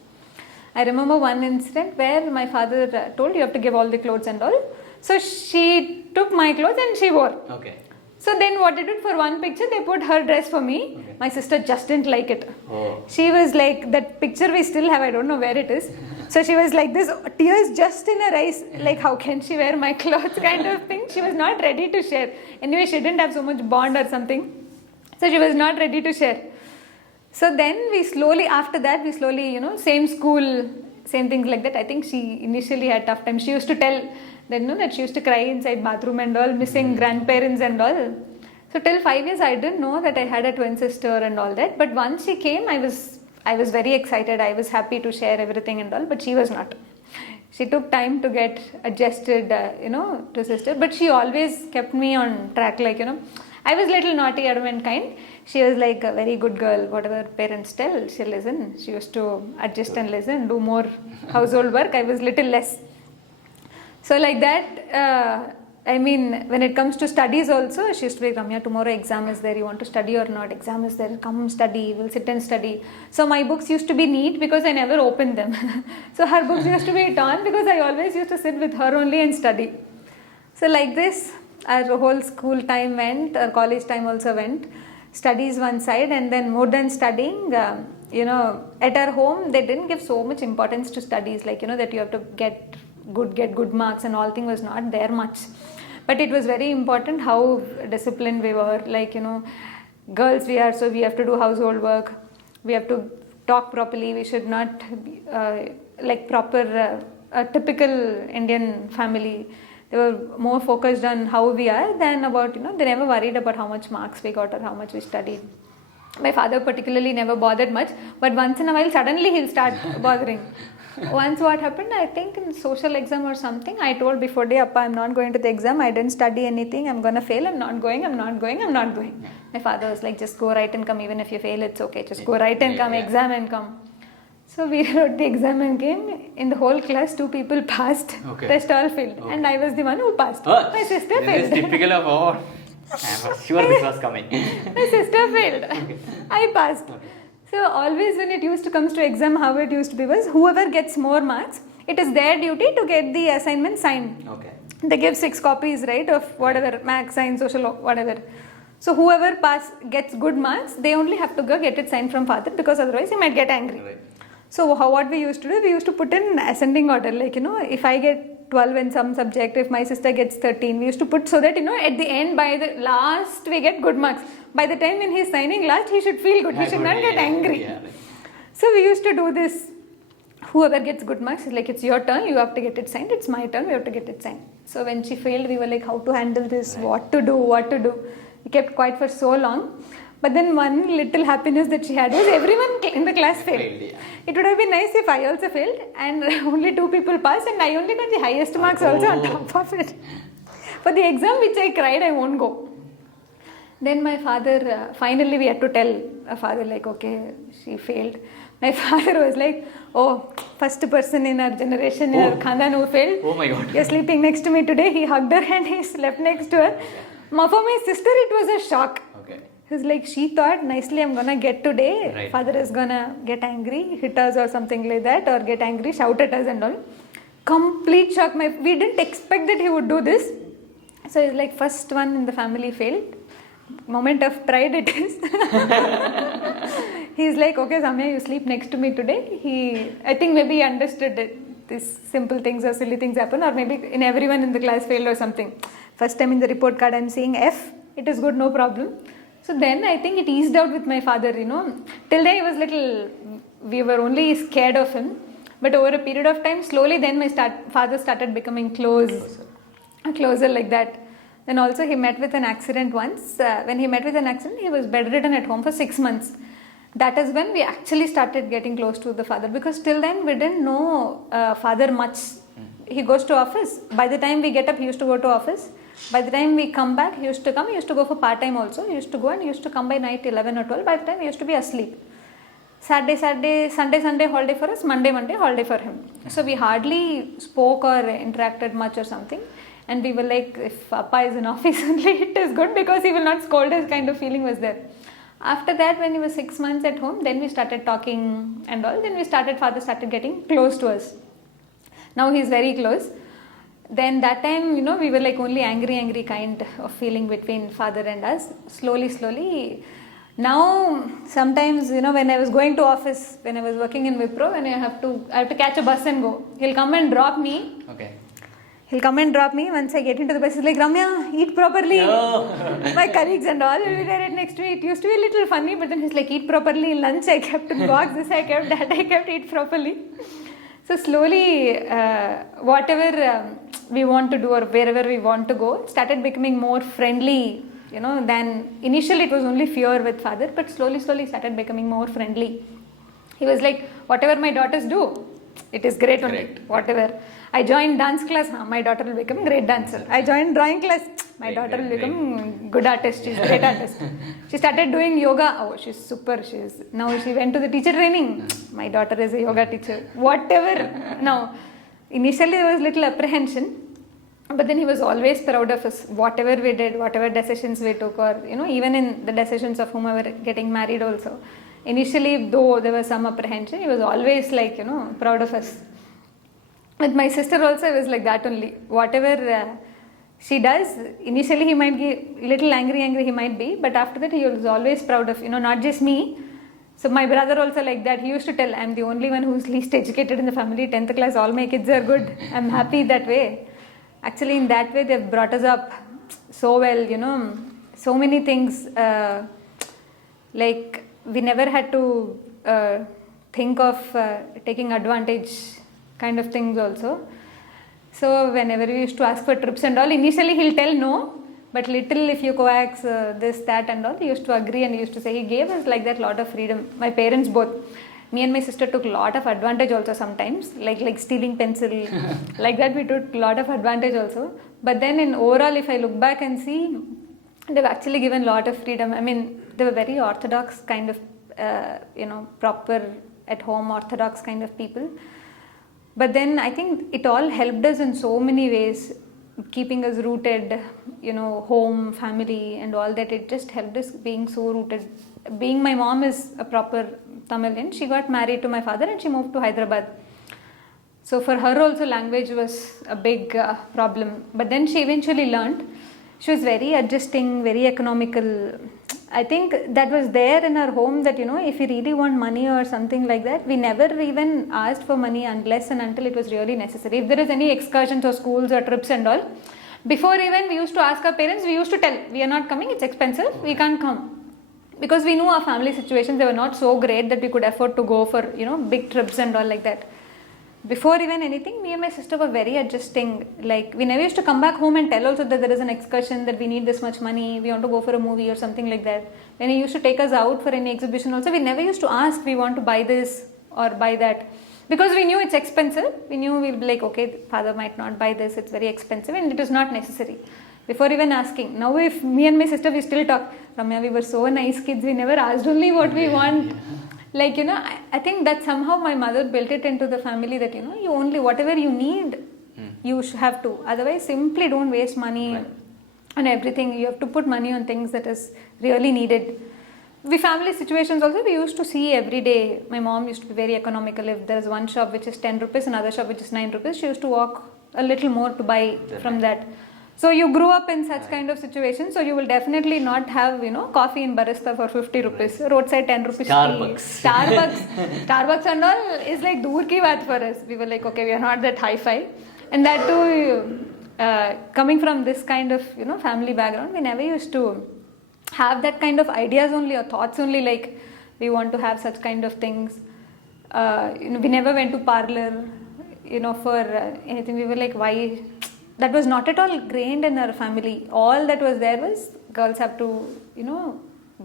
I remember one incident where my father told, you have to give all the clothes and all. So she took my clothes and she wore. Okay. So then what they did, for one picture, they put her dress for me. Okay. My sister just didn't like it. Oh. She was like, that picture we still have, I don't know where it is. So she was like this, tears just in her eyes, like how can she wear my clothes kind of thing. She was not ready to share. Anyway, she didn't have so much bond or something. So she was not ready to share. So then after that, same school, same things like that. I think she initially had tough time. She used to tell that she used to cry inside bathroom and all, missing grandparents and all. So till 5 years, I didn't know that I had a twin sister and all that. But once she came, I was very excited. I was happy to share everything and all. But she was not. She took time to get adjusted, to sister. But she always kept me on track. Like, I was little naughty, adamant kind. She was like a very good girl. Whatever parents tell, she'll listen. She used to adjust and listen, do more household work. I was little less. So like that, when it comes to studies also, she used to be, Ramya, tomorrow exam is there. You want to study or not? Exam is there. Come study. We'll sit and study. So my books used to be neat because I never opened them. So her books used to be torn because I always used to sit with her only and study. So like this, our whole school time went, our college time also went. Studies one side, and then more than studying, at our home, they didn't give so much importance to studies, like, that you have to get good marks and all thing was not there much. But it was very important how disciplined we were, like, girls we are, so we have to do household work, we have to talk properly, we should not be, like proper, a typical Indian family. They were more focused on how we are than about, they never worried about how much marks we got or how much we studied. My father particularly never bothered much, but once in a while, suddenly he'll start bothering. Once what happened, I think in social exam or something, I told before day, Appa, I'm not going to the exam, I didn't study anything, I'm going to fail, I'm not going. My father was like, just go write and come, even if you fail, it's okay, just go write and come, exam and come. So we wrote the exam and came. In the whole class, 2 people passed. Okay. Rest all failed. Okay. And I was the one who passed. Oh, my sister failed. This is typical of all. I was sure this was coming. My sister failed. Okay. I passed. Okay. So always when it used to come to exam, how it used to be was whoever gets more marks, it is their duty to get the assignment signed. Okay. They give 6 copies, right, of whatever, maths, science, social, whatever. So whoever gets good marks, they only have to go get it signed from father, because otherwise he might get angry. Right. So what we used to do, we used to put in ascending order, like, if I get 12 in some subject, if my sister gets 13, we used to put so that, at the end, by the last, we get good marks. By the time when he's signing last, he should feel good. He should not get angry. Yeah. So we used to do this. Whoever gets good marks is like, it's your turn, you have to get it signed. It's my turn, we have to get it signed. So when she failed, we were like, how to handle this, right. what to do. We kept quiet for so long. But then one little happiness that she had was everyone in the class failed. Yeah. It would have been nice if I also failed and only 2 people passed, and I only got the highest marks also on top of it. For the exam which I cried, I won't go. Then my father, finally we had to tell our father, like, okay, she failed. My father was like, oh, first person in our generation, in our khandan who failed. Oh my God. You're sleeping next to me today. He hugged her and he slept next to her. Okay. For my sister, it was a shock. Okay. He was like, she thought nicely I'm gonna get today. Right. Father is gonna get angry, hit us or something like that, or get angry, shout at us and all. Complete shock. We didn't expect that he would do this. So he's like, first one in the family failed. Moment of pride it is. He's like, okay, Samya, you sleep next to me today. I think maybe he understood it. These simple things or silly things happen, or maybe in everyone in the class failed or something. First time in the report card I'm seeing F. It is good, no problem. So then I think it eased out with my father, Till then he was we were only scared of him. But over a period of time, slowly then my father started becoming closer like that. Then also he met with an accident once. When he met with an accident, he was bedridden at home for 6 months. That is when we actually started getting close to the father, because till then we didn't know father much. He goes to office. By the time we get up, he used to go to office. By the time we come back, he used to go for part-time also. He used to go and he used to come by night 11 or 12. By the time he used to be asleep. Saturday, Sunday holiday for us, Monday holiday for him. So we hardly spoke or interacted much or something. And we were like, if Papa is in office only, it is good because he will not scold us, kind of feeling was there. After that, when he was 6 months at home, then we started talking and all. Then father started getting close to us. Now he is very close. Then that time, we were like only angry kind of feeling between father and us. Slowly. Now, sometimes, when I was going to office, when I was working in Wipro, when I have to catch a bus and go. He'll come and drop me. Okay. He'll come and drop me. Once I get into the bus, he's like, Ramya, eat properly. No. My colleagues and all will be there right next to me. It used to be a little funny, but then he's like, eat properly. Lunch I kept, in box this I kept, that I kept, eat properly. So slowly, whatever we want to do or wherever we want to go, started becoming more friendly then initially it was only fear with father, but slowly started becoming more friendly. He was like, whatever my daughters do, it is great only. Correct. Whatever. I joined dance class, my daughter will become great dancer. I joined drawing class, my daughter will become good artist. She's great artist. She started doing yoga. Oh, she's super. Now she went to the teacher training. My daughter is a yoga teacher. Whatever. Now, initially there was little apprehension, but then he was always proud of us. Whatever we did, whatever decisions we took, or even in the decisions of whomever getting married also. Initially, though there was some apprehension, he was always like, proud of us. With my sister also, it was like that only. Whatever she does, initially he might be little angry he might be, but after that he was always proud of, not just me. So my brother also like that. He used to tell, I'm the only one who's least educated in the family. 10th class, all my kids are good. I'm happy that way. Actually, in that way, they've brought us up so well, so many things. Like, we never had to think of taking advantage kind of things also. So whenever we used to ask for trips and all, initially he'll tell no, but little if you coax this, that and all, he used to agree and he used to say. He gave us like that lot of freedom. My parents both. Me and my sister took lot of advantage also sometimes, like stealing pencil. Like that we took lot of advantage also. But then in overall, if I look back and see, they've actually given lot of freedom. I mean, they were very orthodox kind of, proper at home orthodox kind of people. But then I think it all helped us in so many ways, keeping us rooted, home, family and all that. It just helped us being so rooted. Being my mom is a proper Tamilian, she got married to my father and she moved to Hyderabad. So for her also language was a big problem. But then she eventually learned. She was very adjusting, very economical. I think that was there in our home that, if we really want money or something like that, we never even asked for money unless and until it was really necessary. If there is any excursions or schools or trips and all, before even we used to ask our parents, we used to tell, we are not coming, it's expensive, we can't come. Because we knew our family situations, they were not so great that we could afford to go for, big trips and all like that. Before even anything, me and my sister were very adjusting. Like, we never used to come back home and tell also that there is an excursion, that we need this much money, we want to go for a movie or something like that. When he used to take us out for any exhibition also, we never used to ask, we want to buy this or buy that. Because we knew it's expensive. We knew we'll be like, okay, father might not buy this, it's very expensive and it is not necessary. Before even asking. Now if me and my sister, we still talk, Ramya, we were so nice kids, we never asked only what we want. Like, I think that somehow my mother built it into the family that, you only, whatever you need, you have to. Otherwise, simply don't waste money on everything. You have to put money on things that is really needed. We family situations also, we used to see every day. My mom used to be very economical. If there's one shop which is 10 rupees, another shop which is 9 rupees, she used to walk a little more to buy from that. So you grew up in such kind of situations, so you will definitely not have, coffee in barista for 50 rupees, roadside 10 rupees Starbucks and all is like dur ki baat for us. We were like, okay, we are not that hi-fi. And that too, coming from this kind of, family background, we never used to have that kind of ideas only or thoughts only, like we want to have such kind of things. We never went to parlor, for anything. We were like, why? That was not at all grained in our family. All that was there was girls have to,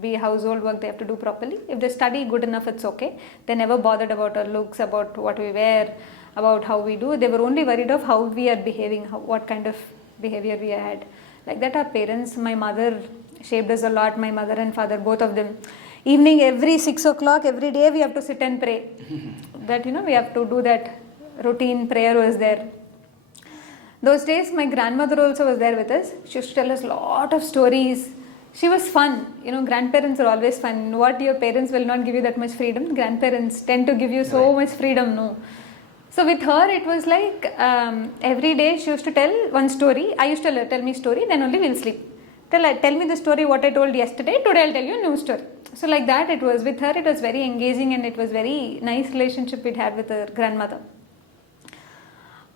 be household work they have to do properly. If they study good enough, it's okay. They never bothered about our looks, about what we wear, about how we do. They were only worried of how we are behaving, what kind of behavior we had. Like that, our parents, my mother shaped us a lot, my mother and father, both of them. Evening, every 6 o'clock, every day we have to sit and pray. That, we have to do that routine prayer was there. Those days, my grandmother also was there with us. She used to tell us a lot of stories. She was fun. Grandparents are always fun. What your parents will not give you that much freedom, grandparents tend to give you so much freedom, no. So with her, it was like every day she used to tell one story. I used to tell me story, then only we'll sleep. Tell me the story what I told yesterday, today I'll tell you a new story. So like that it was. With her, it was very engaging and it was very nice relationship we'd had with her grandmother.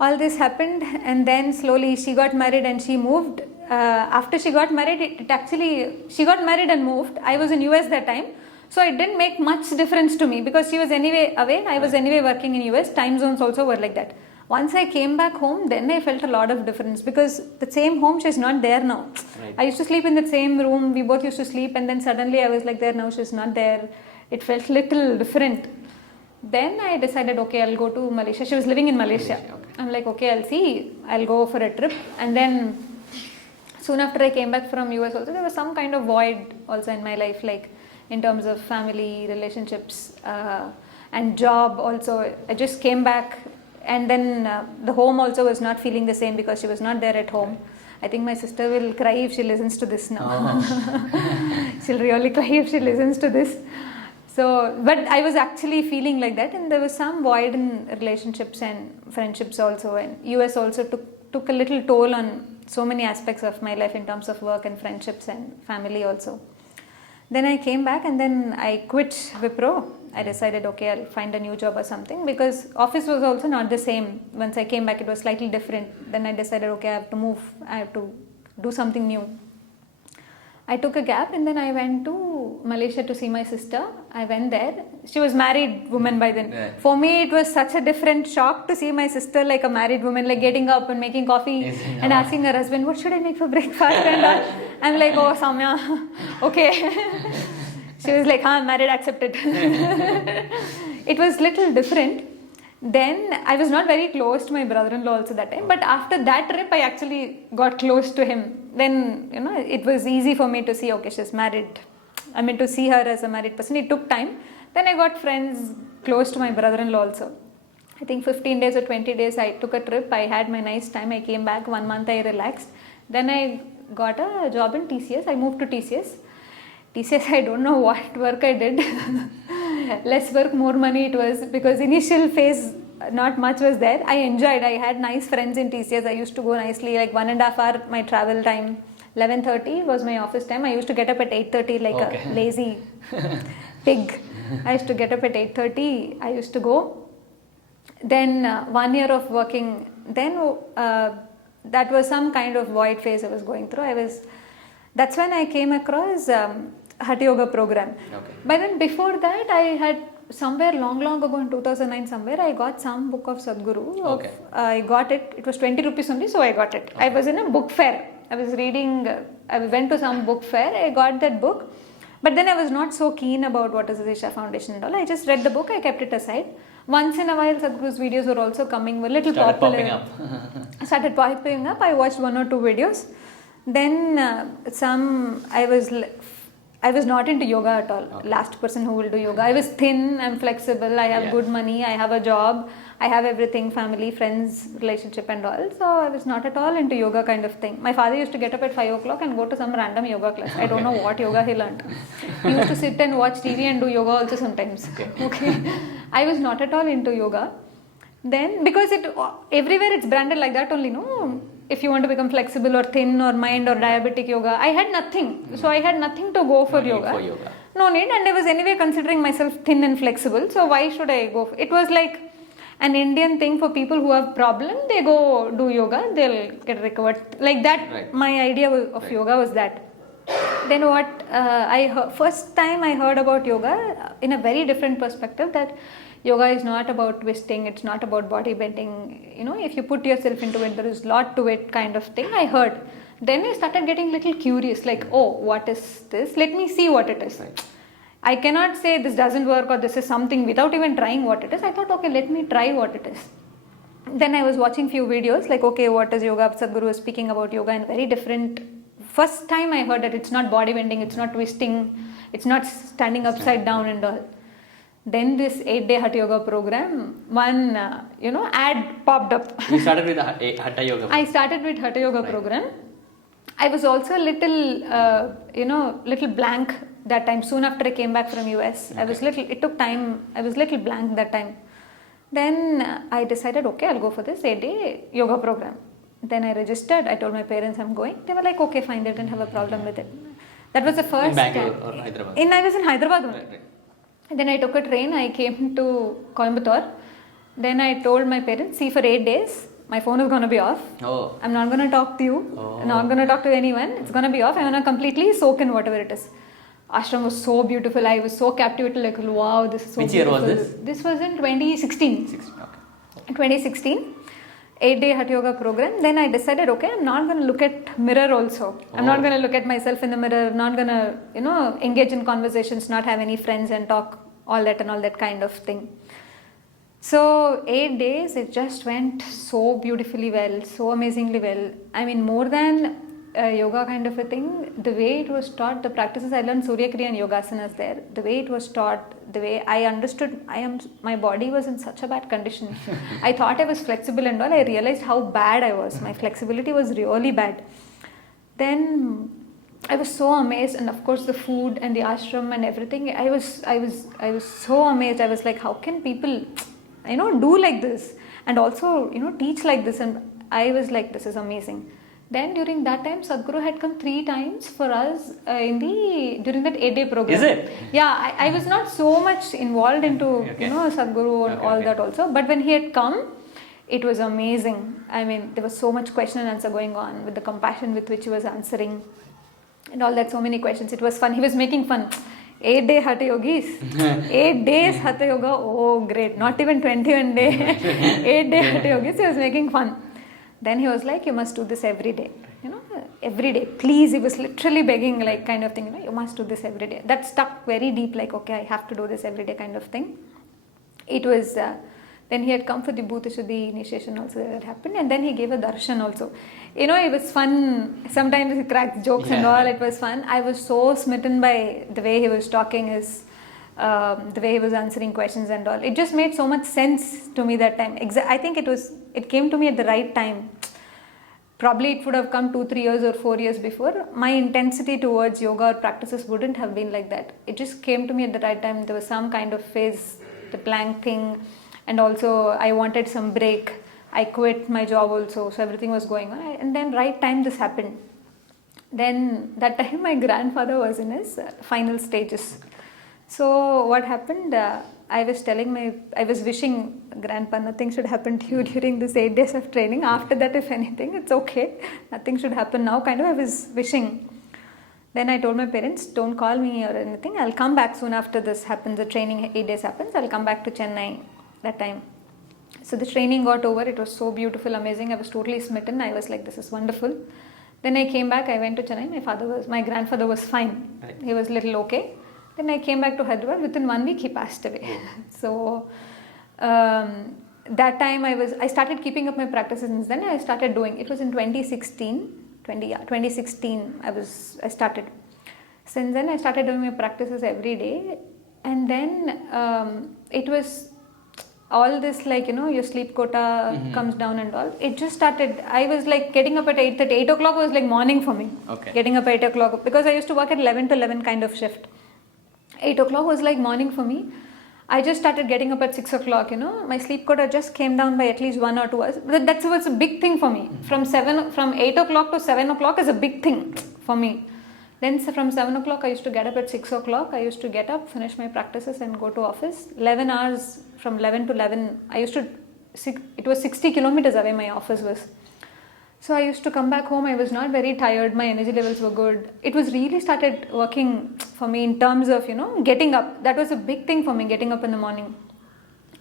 All this happened and then slowly she got married and she moved. After she got married, she got married and moved. I was in US that time. So it didn't make much difference to me because she was anyway away. I was anyway working in US. Time zones also were like that. Once I came back home, then I felt a lot of difference because the same home, she's not there now. Right. I used to sleep in the same room, we both used to sleep, and then suddenly I was like there, now she's not there. It felt little different. Then I decided, okay, I'll go to Malaysia. She was living in Malaysia. Okay. I'm like, okay, I'll go for a trip. And then soon after I came back from US also, there was some kind of void also in my life, like in terms of family, relationships, and job also. I just came back, and then the home also was not feeling the same because she was not there at home. I think my sister will cry if she listens to this now. She'll really cry if she listens to this. So, but I was actually feeling like that, and there was some void in relationships and friendships also, and US also took a little toll on so many aspects of my life in terms of work and friendships and family also. Then I came back, and then I quit Wipro. I decided, okay, I'll find a new job or something, because office was also not the same. Once I came back, it was slightly different. Then I decided, okay, I have to move. I have to do something new. I took a gap, and then I went to Malaysia to see my sister. I went there. She was married woman by then. Yeah. For me, it was such a different shock to see my sister like a married woman, like getting up and making coffee and asking her husband, what should I make for breakfast? And all. I'm like, oh, Samya, okay. She was like, I'm married, accepted. It was little different. Then I was not very close to my brother-in-law also that time, but after that trip I actually got close to him. Then, you know, it was easy for me to see, okay, she's married. I mean, to see her as a married person, it took time. Then I got friends close to my brother-in-law also. I think 15 days or 20 days I took a trip. I had my nice time. I came back, 1 month I relaxed. Then I got a job in TCS. I moved to TCS. TCS, I don't know what work I did. Less work, more money it was, because initial phase not much was there. I enjoyed. I had nice friends in TCS. I used to go nicely, like 1.5 hour my travel time. 11:30 was my office time. I used to get up at 8:30 like a lazy pig. I used to get up at 8:30. I used to go. Then 1 year of working. Then that was some kind of void phase I was going through. That's when I came across Hatha Yoga program. Okay. But then before that, I had somewhere long ago in 2009 somewhere, I got some book of Sadhguru. Okay. I got it. It was 20 rupees only, so I got it. I was in a book fair. I was reading, I went to some book fair. I got that book. But then I was not so keen about what is the Isha Foundation and all. I just read the book. I kept it aside. Once in a while, Sadhguru's videos were also coming, were little Started popular. popping up. Started popping up. I watched 1 or 2 videos. Then I was not into yoga at all. Okay. Last person who will do yoga. I was thin, I'm flexible, I have good money, I have a job, I have everything, family, friends, relationship and all. So I was not at all into yoga kind of thing. My father used to get up at 5 o'clock and go to some random yoga class. I don't know what yoga he learned. He used to sit and watch TV and do yoga also sometimes. Okay. I was not at all into yoga. Then, because everywhere it's branded like that only, no? If you want to become flexible or thin or mind or diabetic yoga, I had nothing. So I had nothing to go for yoga. No need, and I was anyway considering myself thin and flexible. So why should I go? It was like an Indian thing for people who have problem. They go do yoga, they'll get recovered. Like that, Right. my idea of yoga was that. Then what first time I heard about yoga in a very different perspective, that yoga is not about twisting, it's not about body bending, you know, if you put yourself into it, there is lot to it kind of thing I heard. Then I started getting little curious, like, oh, what is this? Let me see what it is. Right. I cannot say this doesn't work or this is something without even trying what it is. I thought, okay, let me try what it is. Then I was watching few videos, like, okay, what is yoga? Sadhguru was speaking about yoga in very different. First time I heard that it's not body bending, it's not twisting, it's not standing upside down and all. Then this 8-day Hatha Yoga program, one ad popped up. You started with the Hatha Yoga. I started with Hatha Yoga program. I was also a little, little blank that time. Soon after I came back from US, it took time. I was little blank that time. Then I decided, okay, I'll go for this 8-day yoga program. Then I registered. I told my parents I'm going. They were like, okay, fine. They didn't have a problem with it. That was the first In Bangalore time. or Hyderabad? I was in Hyderabad only. Right. Then I took a train, I came to Coimbatore. Then I told my parents, see, for 8 days, my phone is going to be off. Oh. I'm not going to talk to you. I'm not going to talk to anyone. It's going to be off. I'm going to completely soak in whatever it is. Ashram was so beautiful. I was so captivated, like, wow, this is so Which beautiful. year was this? This was in 2016. 16, okay. 2016. 8-day Hatha Yoga program. Then I decided, okay, I'm not going to look at mirror also. I'm not going to look at myself in the mirror, not going to, engage in conversations, not have any friends and talk all that kind of thing. So 8 days, it just went so beautifully well, so amazingly well. I mean, more than yoga kind of a thing, the way it was taught, the practices I learned, Surya Kriya and Yogasanas there, the way it was taught, the way I understood, my body was in such a bad condition. I thought I was flexible and all. I realized how bad I was. My flexibility was really bad. Then I was so amazed, and of course the food and the ashram and everything. I was so amazed. I was like, how can people, do like this, and also teach like this? And I was like, this is amazing. Then during that time, Sadhguru had come 3 times for us during that 8-day program. Is it? Yeah, I was not so much involved into Sadhguru and all that also. But when he had come, it was amazing. I mean, there was so much question and answer going on, with the compassion with which he was answering and all that. So many questions. It was fun. He was making fun. 8-day Hatha Yogis. 8 days Hatha Yoga. Oh, great. Not even 21 day. 8-day Hatha Yogis. He was making fun. Then he was like, you must do this every day, every day, please. He was literally begging, like, kind of thing, you must do this every day. That stuck very deep, like, okay, I have to do this every day kind of thing. It was, then he had come for the Bhuta Shuddhi initiation also that happened, and then he gave a darshan also. It was fun. Sometimes he cracked jokes and all, it was fun. I was so smitten by the way he was talking, the way he was answering questions and all. It just made so much sense to me that time. I think it came to me at the right time. Probably it would have come 2-3 years or 4 years before. My intensity towards yoga or practices wouldn't have been like that. It just came to me at the right time. There was some kind of phase, the plank thing, and also I wanted some break. I quit my job also, so everything was going on. And then right time this happened. Then that time my grandfather was in his final stages. So what happened, I was wishing, Grandpa, nothing should happen to you during this 8 days of training. After that, if anything, it's okay. Nothing should happen now, kind of I was wishing. Then I told my parents, don't call me or anything. I'll come back soon after this happens. The training 8 days happens. I'll come back to Chennai that time. So the training got over. It was so beautiful, amazing. I was totally smitten. I was like, this is wonderful. Then I came back. I went to Chennai. My grandfather was fine. Right. He was little okay. Then I came back to Hyderabad. Within 1 week, he passed away. So that time I started keeping up my practices. Since then I started doing. It was in 2016. I started. Since then I started doing my practices every day. And then it was all this, like, your sleep quota comes down and all. It just started. I was like getting up at 8:30. 8 o'clock was like morning for me. Okay. Getting up at 8 o'clock because I used to work at 11 to 11 kind of shift. 8 o'clock was like morning for me. I just started getting up at 6 o'clock, My sleep quota just came down by at least 1 or 2 hours. That was a big thing for me. From 8 o'clock to 7 o'clock is a big thing for me. Then from 7 o'clock, I used to get up at 6 o'clock. I used to get up, finish my practices and go to office. 11 hours, from 11 to 11, it was 60 kilometers away my office was. So I used to come back home. I was not very tired. My energy levels were good. It was really started working for me in terms of, getting up. That was a big thing for me, getting up in the morning.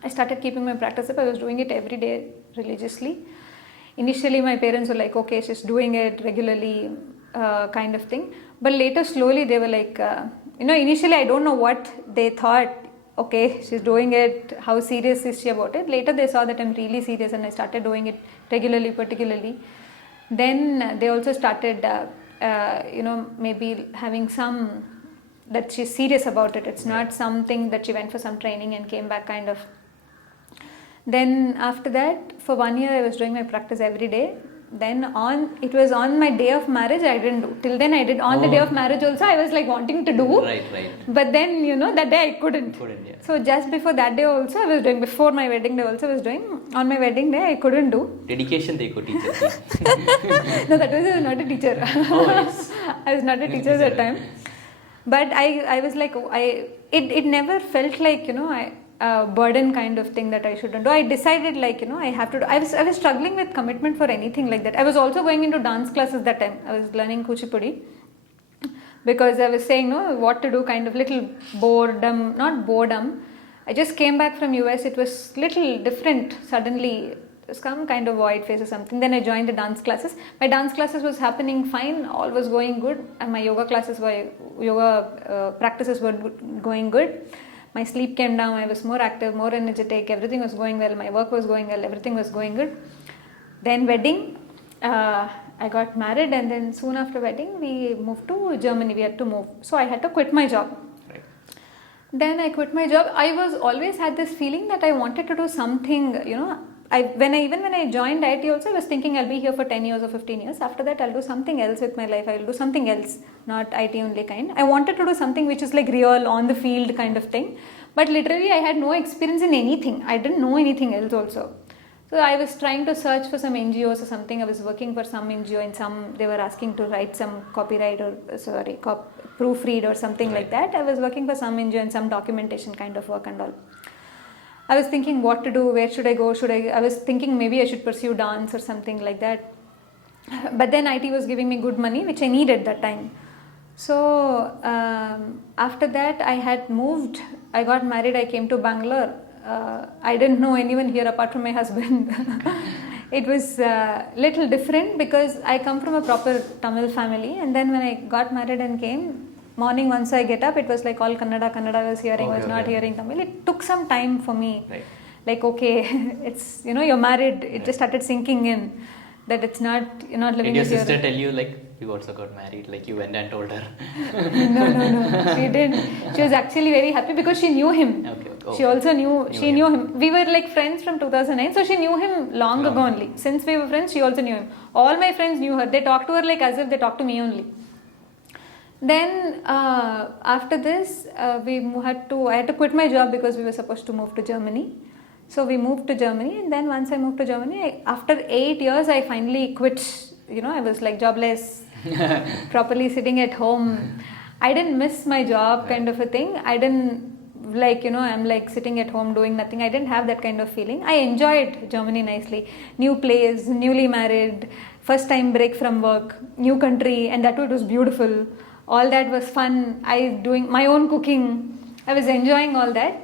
I started keeping my practice up. I was doing it every day religiously. Initially, my parents were like, okay, she's doing it regularly, kind of thing. But later, slowly, they were like, initially, I don't know what they thought. Okay, she's doing it. How serious is she about it? Later, they saw that I'm really serious and I started doing it regularly, particularly. Then they also started, maybe having some, that she's serious about it. It's not something that she went for some training and came back kind of. Then after that, for 1 year, I was doing my practice every day. Then it was on my day of marriage, I didn't do. Till then I did. On the day of marriage also, I was like wanting to do. Right. But then, that day I couldn't. Yeah. So just before that day also, I was doing. Before my wedding day also, I was doing. On my wedding day, I couldn't do. Dedication they could teach us. No, that was not a teacher. Oh, yes. I was not a teacher at that time. But I was like, it never felt like, a burden kind of thing that I shouldn't do. I decided I have to do. I was struggling with commitment for anything like that. I was also going into dance classes that time. I was learning Kuchipudi because I was saying what to do, kind of little boredom, not boredom. I just came back from US. It was little different suddenly. some kind of void phase or something. Then I joined the dance classes. My dance classes was happening fine, all was going good, and my yoga practices were going good. My sleep came down, I was more active, more energetic, everything was going well, my work was going well, everything was going good. Then wedding, I got married, and then soon after wedding we moved to Germany. We had to move, so I had to quit my job. Right. Then I quit my job. I was always had this feeling that I wanted to do something, when I joined IT also, I was thinking I'll be here for 10 years or 15 years. After that, I'll do something else with my life. I will do something else, not IT only kind. I wanted to do something which is like real, on the field kind of thing. But literally, I had no experience in anything. I didn't know anything else also. So I was trying to search for some NGOs or something. I was working for some NGO they were asking to write some copyright or, proofread or something like that. I was working for some NGO and some documentation kind of work and all. I was thinking what to do, where should I go, I was thinking maybe I should pursue dance or something like that. But then IT was giving me good money, which I needed that time. So after that I had moved, I got married, I came to Bangalore. I didn't know anyone here apart from my husband. It was little different because I come from a proper Tamil family, and then when I got married and came, morning once I get up, it was like all Kannada I was hearing, not hearing Tamil. It took some time for me. Right. Like, okay, it's, you're married, it just started sinking in that you're not living with your sister tell you like you also got married, like you went and told her? No, she didn't. She was actually very happy because she knew him. Okay. She also knew him. We were like friends from 2009, so she knew him long ago only. Since we were friends, she also knew him. All my friends knew her. They talked to her like as if they talked to me only. Then after this, I had to quit my job because we were supposed to move to Germany. So we moved to Germany, and then once I moved to Germany, after 8 years, I finally quit. I was like jobless, properly sitting at home. I didn't miss my job kind of a thing. I didn't I'm like sitting at home doing nothing. I didn't have that kind of feeling. I enjoyed Germany nicely. New place, newly married, first time break from work, new country, and that too it was beautiful. All that was fun. I doing my own cooking. I was enjoying all that.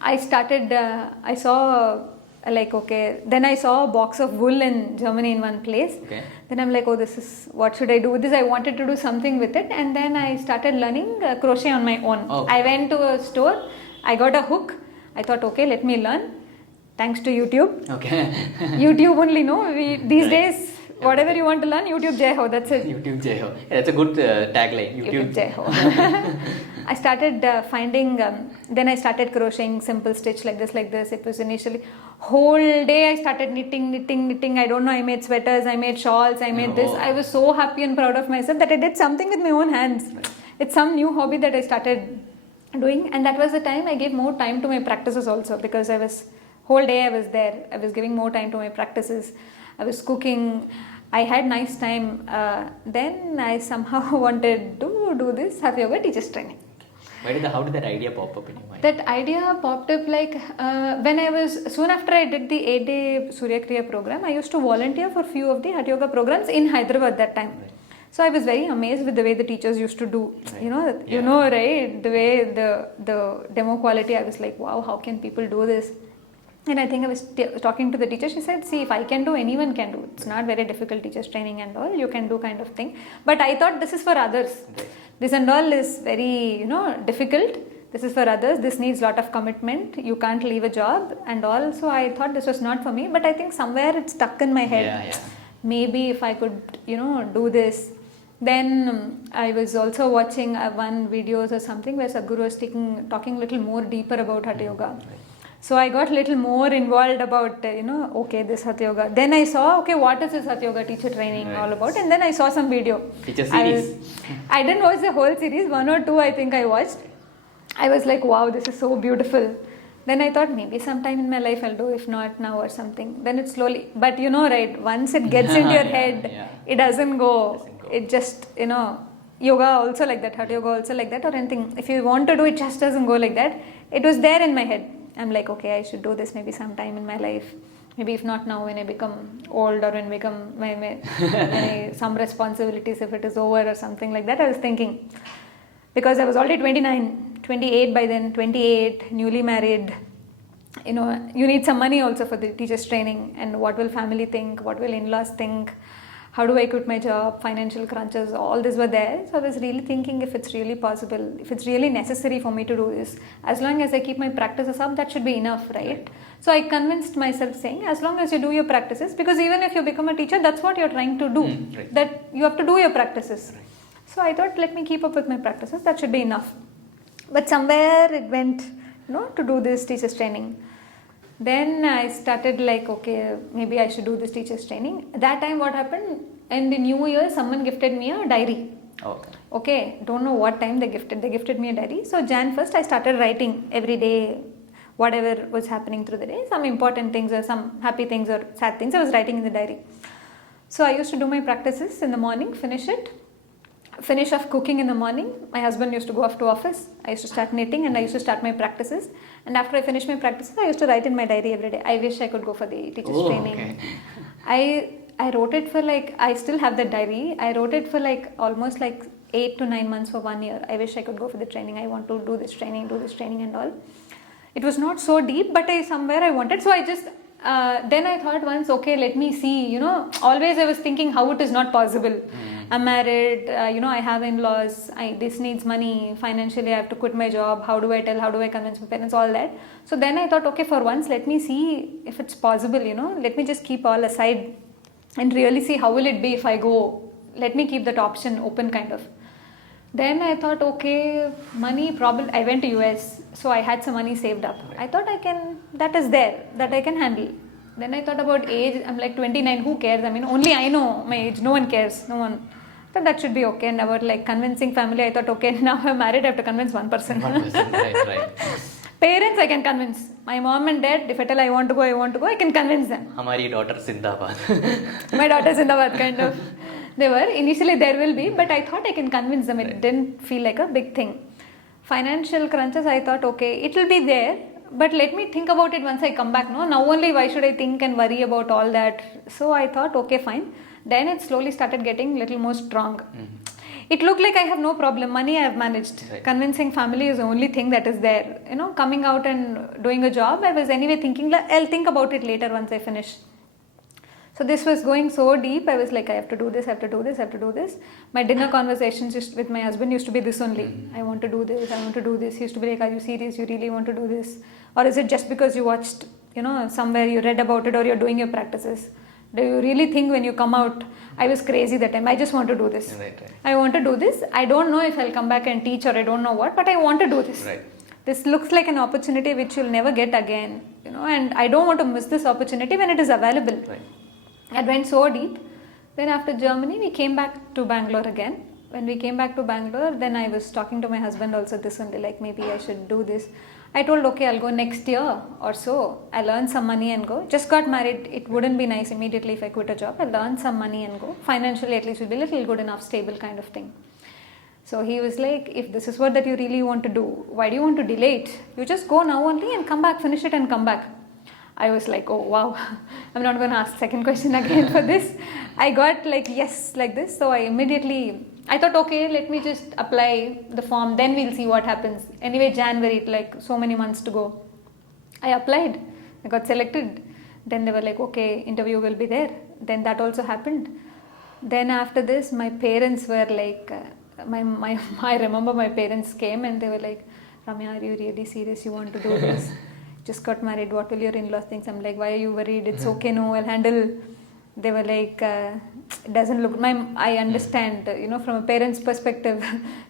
I started, then I saw a box of wool in Germany in one place. Okay. Then I'm like, what should I do with this? I wanted to do something with it. And then I started learning crochet on my own. Okay. I went to a store. I got a hook. I thought, okay, let me learn. Thanks to YouTube. Okay. YouTube only, these days, whatever you want to learn, YouTube Jai Ho, that's it. YouTube Jai Ho. Yeah, that's a good tagline. YouTube Jai Ho. I started then I started crocheting simple stitch like this. It was initially, whole day I started knitting. I don't know, I made sweaters, I made shawls, I made this. I was so happy and proud of myself that I did something with my own hands. It's some new hobby that I started doing, and that was the time I gave more time to my practices also, because whole day I was there. I was giving more time to my practices. I was cooking. I had nice time. Then I somehow wanted to do this Hatha Yoga teachers training. How did that idea pop up in your mind? That idea popped up soon after I did the 8-day Surya Kriya program, I used to volunteer for few of the Hatha Yoga programs in Hyderabad that time. Right. So I was very amazed with the way the teachers used to do. Right. Right? The way the demo quality, I was like, wow, how can people do this? And I think I was talking to the teacher. She said, see, if I can do, anyone can do. It's not very difficult, teachers training and all. You can do kind of thing. But I thought this is for others. Right. This and all is very, difficult. This is for others. This needs lot of commitment. You can't leave a job and all. So I thought this was not for me. But I think somewhere it stuck in my head. Yeah. Maybe if I could, do this. Then I was also watching one videos or something where Sadhguru was talking a little more deeper about Hatha Yoga. Right. So I got a little more involved about, this Hatha Yoga. Then I saw, what is this Hatha Yoga teacher training all about? And then I saw some video. Teacher series. I didn't watch the whole series, 1 or 2 I think I watched. I was like, wow, this is so beautiful. Then I thought maybe sometime in my life I'll do, if not now or something. Then it slowly, but right, once it gets into your head, it doesn't go. It just, yoga also like that, Hatha Yoga also like that, or anything. If you want to do it, just doesn't go like that. It was there in my head. I'm like, okay, I should do this maybe sometime in my life. Maybe if not now, when I become old, or when I become some responsibilities, if it is over or something like that. I was thinking, because I was already 28 by then, 28, newly married. you know, you need some money also for the teachers training, and what will family think, what will in-laws think, how do I quit my job, financial crunches, all this were there. So I was really thinking if it's really possible, if it's really necessary for me to do this, as long as I keep my practices up, that should be enough, right? So I convinced myself saying, as long as you do your practices, because even if you become a teacher, that's what you're trying to do, Right. that you have to do your practices. So I thought, let me keep up with my practices, that should be enough. But somewhere it went, you know, to do this teachers training. Then I started like, okay, maybe I should do this teachers training. That time what happened, in the new year, someone gifted me a diary. Okay. Okay, don't know what time they gifted me a diary. So Jan 1st I started writing every day, whatever was happening through the day, some important things or some happy things or sad things I was writing in the diary. So I used to do my practices in the morning, finish off cooking in the morning. My husband used to go off to office. I used to start knitting and I used to start my practices. And after I finished my practices, I used to write in my diary every day. I wish I could go for the teachers Oh, training. okay. I wrote it for like, I still have the diary. I wrote it for like almost like 8 to 9 months for 1 year. I wish I could go for the training. I want to do this training and all. It was not so deep, but somewhere I wanted. So I just, then I thought once, okay, let me see, you know, always I was thinking how it is not possible. I'm married, you know, I have in-laws, this needs money, financially I have to quit my job, how do I convince my parents, all that. So then I thought, okay, for once, let me see if it's possible, you know, let me just keep all aside and really see how will it be if I go, let me keep that option open kind of. Then I thought, okay, money problem. I went to US, so I had some money saved up. I thought that is there, that I can handle. Then I thought about age. I'm like 29. Who cares? I mean, only I know my age. No one cares. No one. But that should be okay. And about like convincing family, I thought, okay, now I'm married. I have to convince one person. 1%, right. Parents, I can convince. My mom and dad, if I tell I want to go, I can convince them. हमारी daughter Zindabad. My daughter's in the what kind of. They were. Initially there will be, but I thought I can convince them. It didn't feel like a big thing. Financial crunches, I thought, okay, it will be there, but let me think about it once I come back. No, now only why should I think and worry about all that? So I thought, okay, fine. Then it slowly started getting little more strong. It looked like I have no problem. Money I have managed. Right. Convincing family is the only thing that is there. You know, coming out and doing a job, I was anyway thinking, I'll think about it later once I finish. So this was going so deep. I was like, I have to do this. My dinner conversations with my husband used to be this only. I want to do this. He used to be like, are you serious? You really want to do this? Or is it just because you watched, you know, somewhere you read about it or you're doing your practices? Do you really think when you come out, I was crazy that time. I just want to do this. Right. I want to do this. I don't know if I'll come back and teach or I don't know what, but I want to do this. Right. This looks like an opportunity which you'll never get again, you know, and I don't want to miss this opportunity when it is available. Right. It went so deep. Then after Germany, we came back to Bangalore again. When we came back to Bangalore, then I was talking to my husband also this only, like maybe I should do this. I told, okay, I'll go next year or so. I'll earn some money and go. Just got married. It wouldn't be nice immediately if I quit a job. I'll earn some money and go. Financially, at least, will be a little good enough, stable kind of thing. So he was like, if this is what that you really want to do, why do you want to delay it? You just go now only and come back, finish it and come back. I was like, oh wow, I'm not going to ask second question again for this. I got like yes like this. So I thought, okay, let me just apply the form. Then we'll see what happens. Anyway, January, like so many months to go. I applied. I got selected. Then they were like, okay, interview will be there. Then that also happened. Then after this, my parents were like, I remember my parents came and they were like, Ramya, are you really serious? You want to do this? Just got married. What will your in-laws think? I'm like, why are you worried? It's okay. No, I'll handle. They were like, it doesn't look. I understand. You know, from a parent's perspective,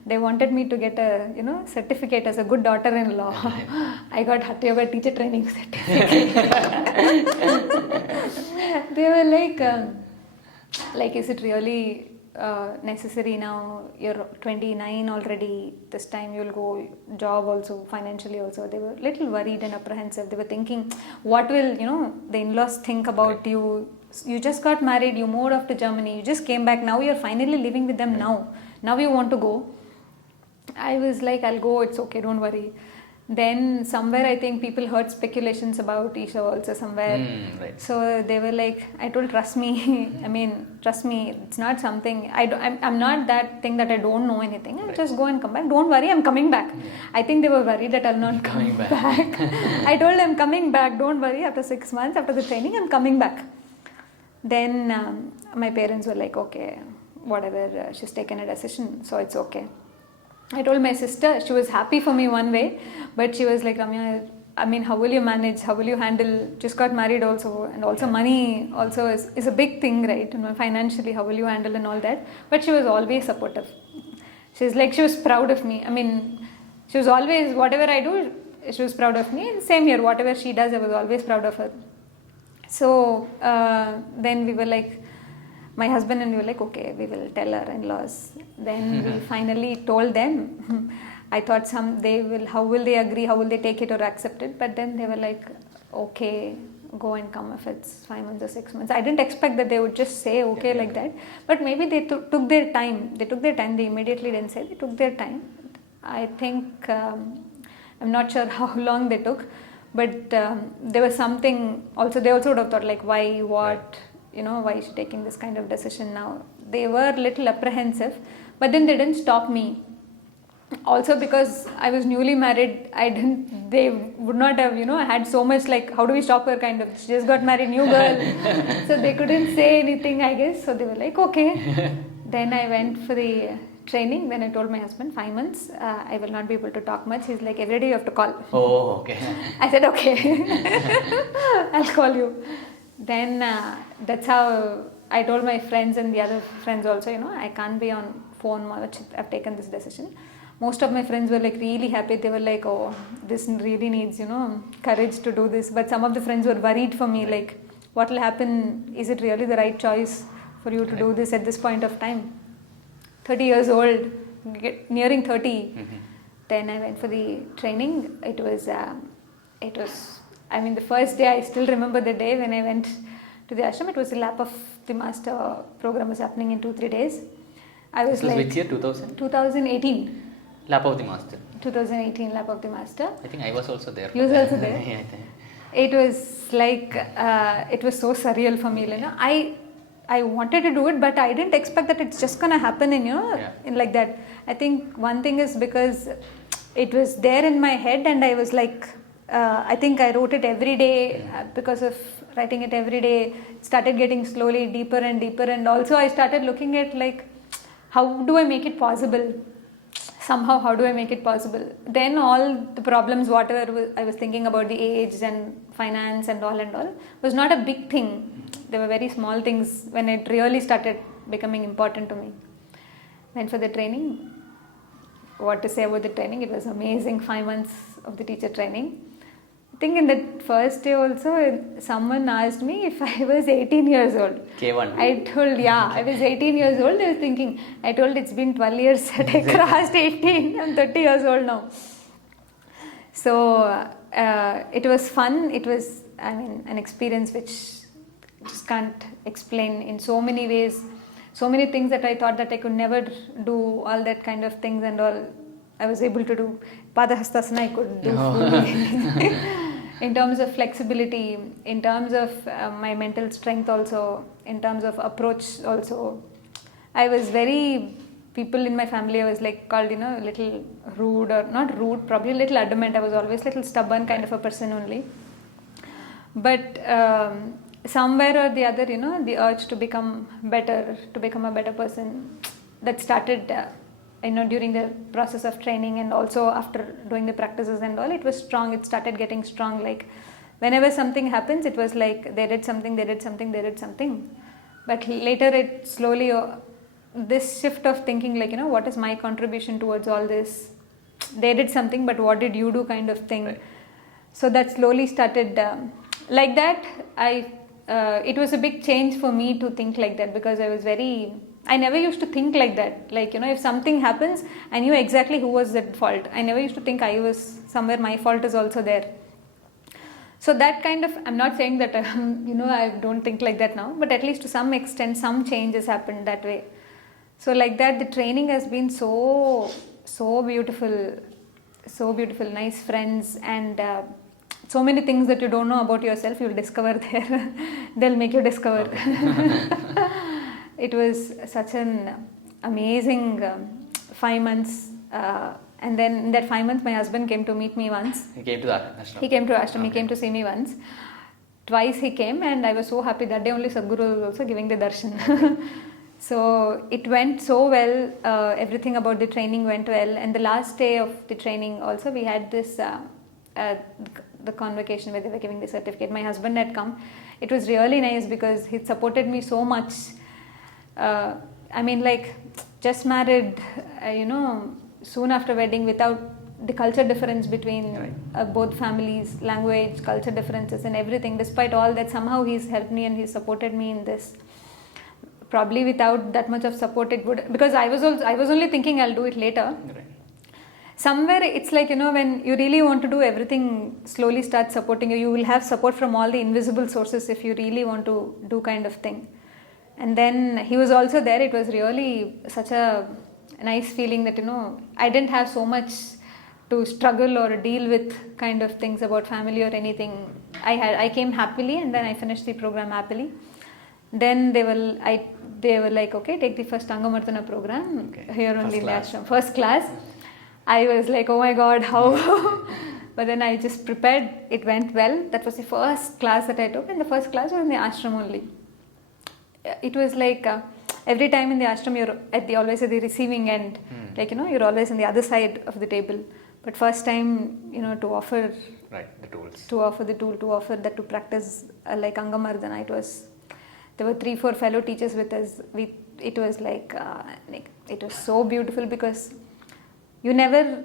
they wanted me to get a certificate as a good daughter-in-law. I got Hatha Yoga teacher training certificate. They were like, is it really necessary now? You're 29 already. This time you'll go job also, financially also. They were little worried and apprehensive. They were thinking, what will the in-laws think about you? You just got married. You moved off to Germany. You just came back. Now you're finally living with them. Now you want to go. I was like, I'll go. It's okay. Don't worry. Then somewhere I think people heard speculations about Isha also somewhere. Right. So they were like, I told, trust me. I mean, trust me. It's not something. I'm not that thing that I don't know anything. I'll just go and come back. Don't worry, I'm coming back. I think they were worried that I'll not Coming come back. I told them, coming back. Don't worry. After 6 months, after the training, I'm coming back. Then my parents were like, okay, whatever. She's taken a decision, so it's okay. I told my sister, she was happy for me one way, but she was like, Ramya, I mean, how will you manage? How will you handle? Just got married also, and also money also is a big thing, right? And financially, how will you handle and all that? But she was always supportive. She's like, she was proud of me. I mean, she was always, whatever I do, she was proud of me. And same here, whatever she does, I was always proud of her. So then we were like, my husband and we were like, okay, we will tell our in-laws. Then we finally told them. I thought how will they agree, how will they take it or accept it? But then they were like, okay, go and come if it's 5 months or 6 months. I didn't expect that they would just say okay like that. But maybe they took their time. They immediately didn't say, they took their time. I think, I'm not sure how long they took. But there was something, they also would have thought like, why, what, why is she taking this kind of decision now? They were a little apprehensive, but then they didn't stop me. Also because I was newly married, they would not have, had so much like, how do we stop her kind of, she just got married, new girl. So they couldn't say anything, I guess. So they were like, okay. Then I went for the training. Then I told my husband, 5 months, I will not be able to talk much. He's like, every day you have to call. Oh, okay. I said, okay, I'll call you. Then that's how I told my friends and the other friends also, I can't be on phone much. I've taken this decision. Most of my friends were like really happy. They were like, oh, this really needs, courage to do this. But some of the friends were worried for me, like, what will happen? Is it really the right choice for you to do this at this point of time? 30 years old, nearing 30. Mm-hmm. Then I went for the training. It was, I mean, the first day, I still remember the day when I went to the ashram. It was the Lap of the Master program was happening in 2-3 days. I was like, which year? 2000? 2018. Lap of the Master. 2018 Lap of the Master. I think I was also there. You was also there? Yeah, it was like, it was so surreal for me. I wanted to do it, but I didn't expect that it's just going to happen in like that. I think one thing is because it was there in my head and I was like, I think I wrote it every day. Because of writing it every day, it started getting slowly deeper and deeper. And also I started looking at like, how do I make it possible? Somehow, how do I make it possible? Then all the problems, whatever I was thinking about the age and finance and all was not a big thing. They were very small things when it really started becoming important to me. Went for the training. What to say about the training? It was amazing. 5 months of the teacher training. I think in that first day also, someone asked me if I was 18 years old. K1. I told, I was 18 years old. I was thinking, I told it's been 12 years that I crossed 18. I'm 30 years old now. So it was fun. It was, an experience which just can't explain in so many ways. So many things that I thought that I could never do, all that kind of things and all, I was able to do. Padahastasana I could do fully. In terms of flexibility, in terms of my mental strength also, in terms of approach also. I was people in my family I was like called, a little rude or not rude, probably a little adamant. I was always a little stubborn kind of a person only. But somewhere or the other, the urge to become better, to become a better person, that started during the process of training and also after doing the practices and all, it was strong. It started getting strong. Like whenever something happens, it was like they did something. But later it slowly, this shift of thinking like, what is my contribution towards all this? They did something, but what did you do kind of thing? Right. So that slowly started like that. It was a big change for me to think like that because I never used to think like that. Like, if something happens, I knew exactly who was at fault. I never used to think I was somewhere, my fault is also there. So that kind of, I'm not saying that, I don't think like that now, but at least to some extent, some changes happened that way. So like that, the training has been so beautiful. So beautiful, nice friends, and so many things that you don't know about yourself, you'll discover there. They'll make you discover. It was such an amazing 5 months. And then in that 5 months, my husband came to meet me once. He came to the ashram. He came to ashram. Okay. He came to see me once. Twice he came, and I was so happy. That day only Sadhguru was also giving the darshan. So it went so well. Everything about the training went well. And the last day of the training also, we had this the convocation where they were giving the certificate. My husband had come. It was really nice because he supported me so much. I mean, like, just married, soon after wedding, without the culture difference between both families, language, culture differences and everything. Despite all that, somehow he's helped me and he supported me in this. Probably without that much of support, it would, because I was only thinking I'll do it later. Right. Somewhere it's like, when you really want to do everything, slowly start supporting you. You will have support from all the invisible sources if you really want to do kind of thing. And then he was also there. It was really such a nice feeling that, I didn't have so much to struggle or deal with kind of things about family or anything. I came happily, and then I finished the program happily. Then they were like, okay, take the first Angamardana program here only in the ashram. First class. I was like, oh my God, how? But then I just prepared. It went well. That was the first class that I took, and the first class was in the ashram only. It was like every time in the ashram you're always at the receiving end. Like, you're always on the other side of the table. But first time, to offer the tools. To offer the tool, to offer that, to practice like Angamardana. There were 3-4 fellow teachers with us. It was like it was so beautiful because you've never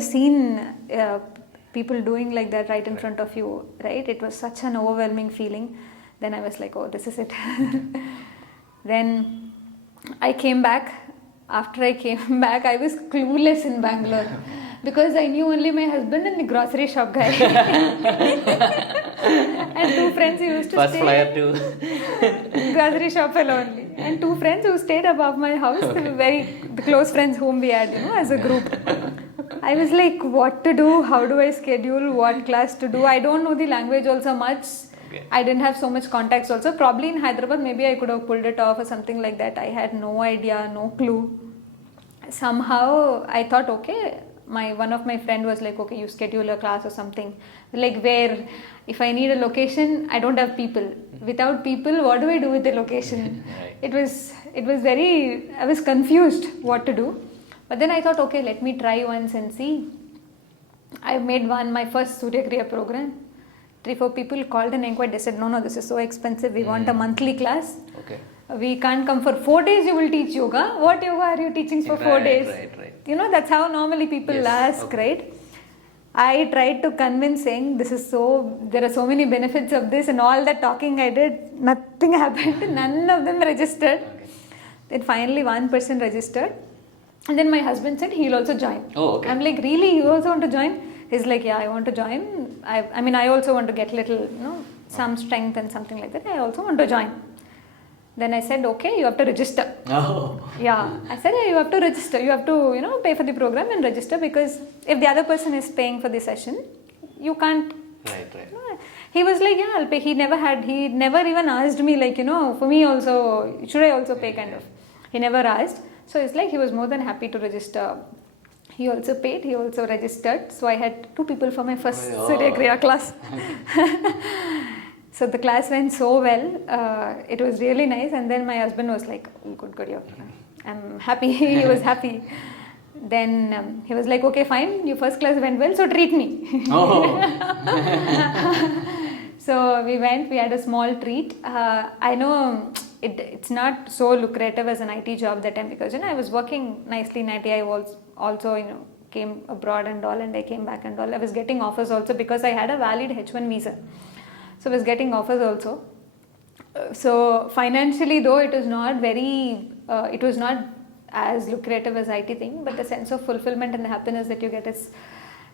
seen people doing like that right in front of you, right? It was such an overwhelming feeling. Then I was like, oh, this is it. Then I came back. After I came back, I was clueless in Bangalore because I knew only my husband and the grocery shop guy. And 2 friends who used to First stay. flyer to Grocery shop fellow only. And 2 friends who stayed above my house, the close friends whom we had, as a group. I was like, what to do? How do I schedule? What class to do? I don't know the language also much. I didn't have so much contacts also. Probably in Hyderabad, maybe I could have pulled it off or something like that. I had no idea, no clue. Somehow I thought, okay, one of my friend was like, okay, you schedule a class or something. Like where, if I need a location, I don't have people. Without people, what do I do with the location? Right. It was I was confused what to do. But then I thought, okay, let me try once and see. I made my first Surya Kriya program. 3-4 people called and inquired. They said, no, this is so expensive. We want a monthly class. Okay. We can't come for 4 days. You will teach yoga. What yoga are you teaching for 4 days? Right. That's how normally people ask, right? I tried to convince, saying there are so many benefits of this, and all that talking I did, nothing happened. None of them registered. Okay. Then finally one person registered, and then my husband said he'll also join. Oh, okay. I'm like, really? You also want to join? He's like, yeah, I want to join. I also want to get little, some strength and something like that. I also want to join. Then I said, okay, you have to register. Oh. Yeah. I said, you have to register. You have to, pay for the program and register, because if the other person is paying for the session, you can't. Right. He was like, yeah, I'll pay. He never even asked me, like, for me also, should I also pay kind of. He never asked. So it's like he was more than happy to register. He also paid, he also registered. So I had 2 people for my first Surya Kriya class. So the class went so well. It was really nice. And then my husband was like, good, I'm happy. He was happy. Then he was like, okay, fine, your first class went well, so treat me. Oh. So we had a small treat. I know it's not so lucrative as an IT job that time, because I was working nicely in IT. I was also came abroad and all, and I came back and all. I was getting offers also because I had a valid H1 visa. So I was getting offers also. So financially, though, it was not as lucrative as IT thing, but the sense of fulfillment and the happiness that you get is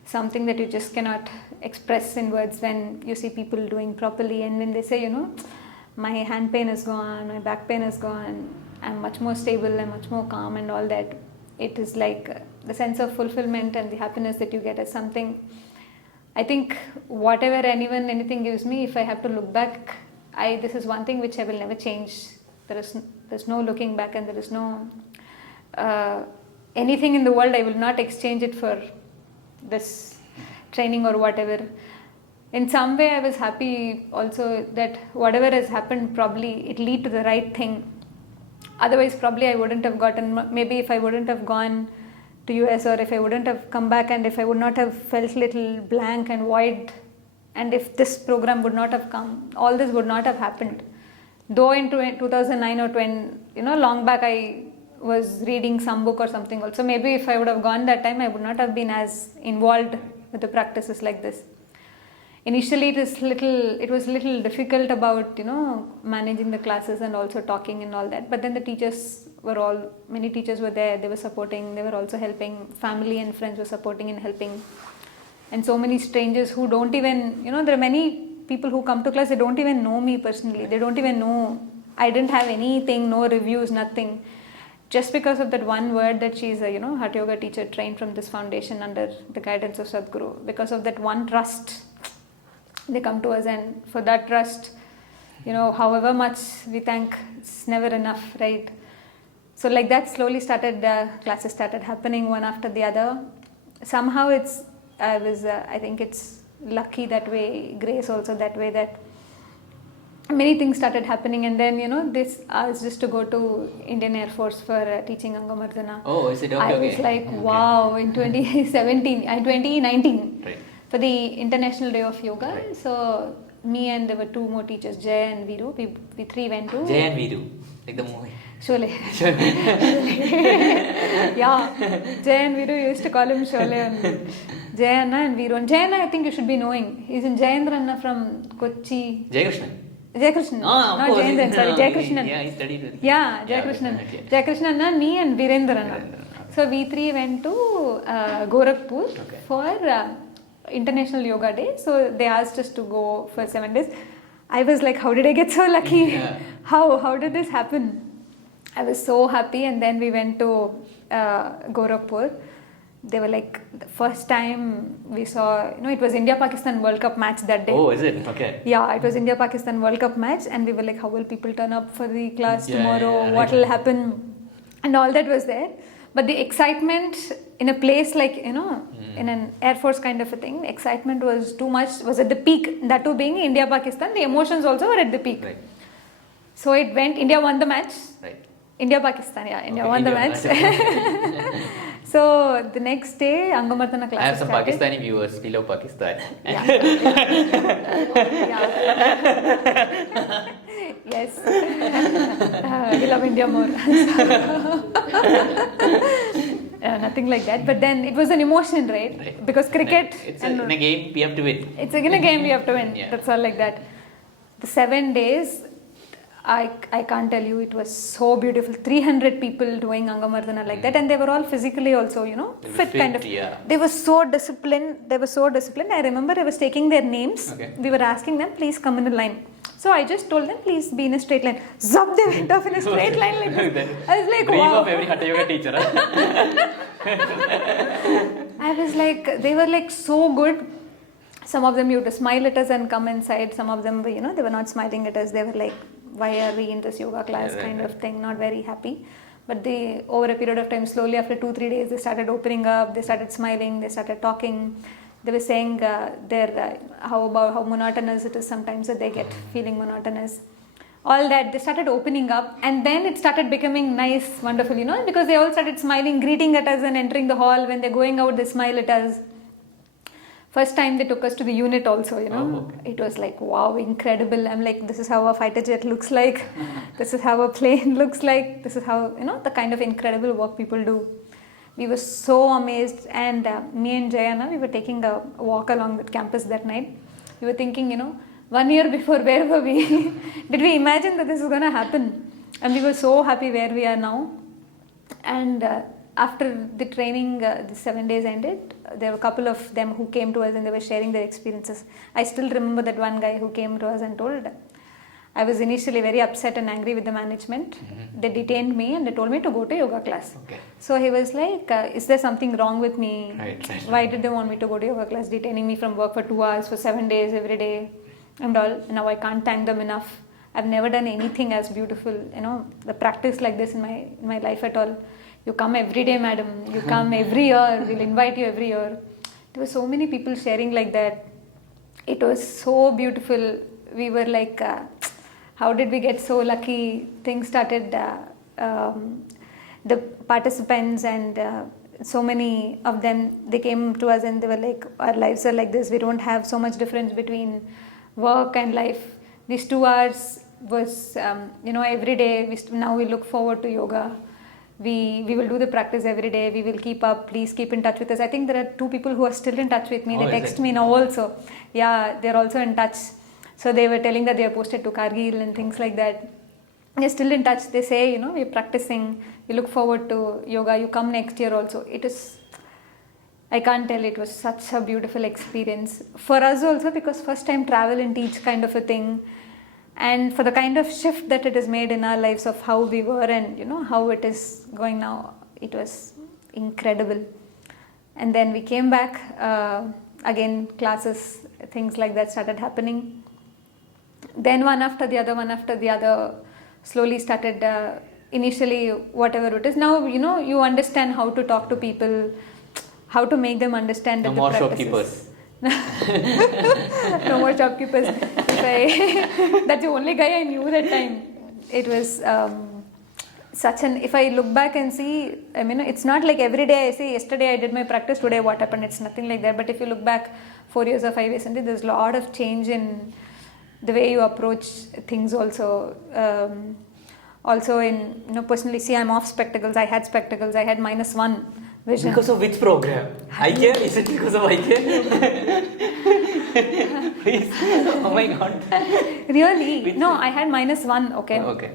something that you just cannot express in words when you see people doing properly. And when they say, my hand pain is gone, my back pain is gone, I'm much more stable, I'm much more calm and all that. it is like the sense of fulfillment and the happiness that you get is something. I think whatever anything gives me, if I have to look back, this is one thing which I will never change. There's no looking back, and there is no anything in the world I will not exchange it for this training or whatever. In some way, I was happy also that whatever has happened, probably it lead to the right thing. Otherwise, probably I wouldn't have gotten. Maybe if I wouldn't have gone to US, or if I wouldn't have come back, and if I would not have felt little blank and void, and if this program would not have come, all this would not have happened. Though in 2009 or 20, long back, I was reading some book or something also. Maybe if I would have gone that time, I would not have been as involved with the practices like this. Initially, it was little difficult about managing the classes and also talking and all that. But then many teachers were there. They were supporting. They were also helping. Family and friends were supporting and helping. And so many strangers who don't even there are many people who come to class. They don't even know me personally. They don't even know. I didn't have anything, no reviews, nothing. Just because of that one word that she's a Hatha Yoga teacher trained from this foundation under the guidance of Sadhguru. Because of that one trust, they come to us, and for that trust, however much we thank, it's never enough, right? So like that, slowly classes started happening one after the other. Somehow I think it's lucky that way, grace also that way, that many things started happening. And then this asked just to go to Indian Air Force for teaching Angamardana. Oh, is it okay? I was like, wow, in 2019. Right. For the International Day of Yoga. Right. So me and there were two more teachers, Jay and Viru. We three went to Jay and Viru, like the movie. Sholay. Yeah, Jay and Viru used to call him Sholay. And Jay Anna and Viru. And Jay Anna, I think you should be knowing. He's in Jayendra Anna from Kochi. Jaykrishnan. Jaykrishnan. Oh, Not Jayendran, sorry, Jaykrishnan. Yeah, he studied with. Yeah, Jaykrishnan. Okay. Jaykrishnan Anna, me and Virendra Anna. So we three went to Gorakhpur for International Yoga Day. So they asked us to go for 7 days. I was like, how did I get so lucky? Yeah. How did this happen? I was so happy. And then we went to Gorakhpur. They were like, the first time we saw, it was India-Pakistan World Cup match that day. Oh, is it? Okay. Yeah, it was India-Pakistan World Cup match. And we were like, how will people turn up for the class tomorrow? Yeah, what will happen? And all that was there. But the excitement in a place like, in an Air Force kind of a thing, excitement was too much, was at the peak. That too being India-Pakistan, the emotions also were at the peak. Right. So it went, India won the match. Right. India-Pakistan, yeah, India won the match. So the next day, Angamardana class. I have some started. Pakistani viewers. We love Pakistan. Yeah. Yes. We love India more. Nothing like that. But then it was an emotion, right? Because cricket. In a game, we have to win. It's in a game, we have to win. Yeah. That's all like that. The 7 days, I can't tell you, it was so beautiful. 300 people doing Angamardana like that, and they were all physically also, fit kind of. Yeah. They were so disciplined. I remember I was taking their names. Okay. We were asking them, please come in a line. So I just told them, please be in a straight line. Zap, they went off in a straight line like this. I was like, Dream wow. of every Hatha Yoga teacher. I was like, they were like so good. Some of them used to smile at us and come inside. Some of them, they were not smiling at us. They were like, why are we in this yoga class kind of thing, not very happy. But they, over a period of time, slowly after 2-3 days, they started opening up, they started smiling, they started talking. They were saying how monotonous it is sometimes, that they get feeling monotonous. All that, they started opening up, and then it started becoming nice, wonderful, because they all started smiling, greeting at us and entering the hall. When they're going out, they smile at us. First time they took us to the unit also, Oh, okay. It was like, wow, incredible. I'm like, this is how a fighter jet looks like. This is how a plane looks like. This is how, the kind of incredible work people do. We were so amazed. And me and Jayana, we were taking a walk along the campus that night. We were thinking, 1 year before, where were we? Did we imagine that this is going to happen? And we were so happy where we are now. And after the training, the 7 days ended, there were a couple of them who came to us and they were sharing their experiences. I still remember that one guy who came to us and told, I was initially very upset and angry with the management. They detained me and they told me to go to yoga class. Okay. So he was like, is there something wrong with me? Right. Why did they want me to go to yoga class, detaining me from work for 2 hours for 7 days every day and all? Now I can't thank them enough. I've never done anything as beautiful, the practice like this in my life at all. You come every day, madam. You come every year. We'll invite you every year. There were so many people sharing like that. It was so beautiful. We were like, how did we get so lucky? Things started, the participants and so many of them, they came to us and they were like, our lives are like this. We don't have so much difference between work and life. These 2 hours was, every day. Now we look forward to yoga. We will do the practice every day. We will keep up. Please keep in touch with us. I think there are 2 people who are still in touch with me. They text me now also. Yeah, they're also in touch. So they were telling that they are posted to Kargil and things like that. They're still in touch. They say, we're practicing. We look forward to yoga. You come next year also. I can't tell, it was such a beautiful experience. For us also, because first time travel and teach kind of a thing. And for the kind of shift that it has made in our lives of how we were and how it is going now, it was incredible. And then we came back, again classes, things like that started happening. Then one after the other, slowly started, initially whatever it is. Now, you understand how to talk to people, how to make them understand that No more shopkeepers. No more shopkeepers. That's the only guy I knew that time. It was if I look back and see, it's not like every day I say, yesterday I did my practice, today what happened, it's nothing like that. But if you look back 4 years or 5 years, there's a lot of change in the way you approach things also. Also in, personally, see, I'm off spectacles. I had spectacles. I had -1 vision. Because of which program? Eye care? Is it because of eye care? Please. Oh my God. Really? No, I had -1. Okay. Okay.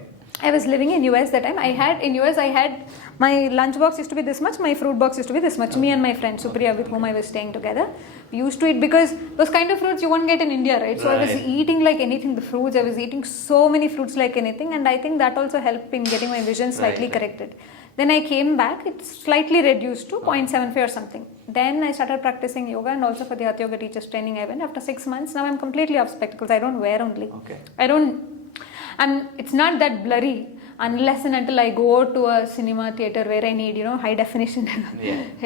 I was living in US that time. In US I had, my lunch box used to be this much, my fruit box used to be this much. Me and my friend Supriya, with whom I was staying together, we used to eat, because those kind of fruits you won't get in India, right? So I was eating like anything, the fruits, I was eating so many fruits like anything, and I think that also helped in getting my vision slightly corrected. Then I came back, it's slightly reduced to 0.75 or something. Then I started practicing yoga, and also for the Hatha Yoga teachers training I went. After 6 months, now I'm completely off spectacles. I don't wear only. Okay. It's not that blurry unless and until I go to a cinema theater where I need, high definition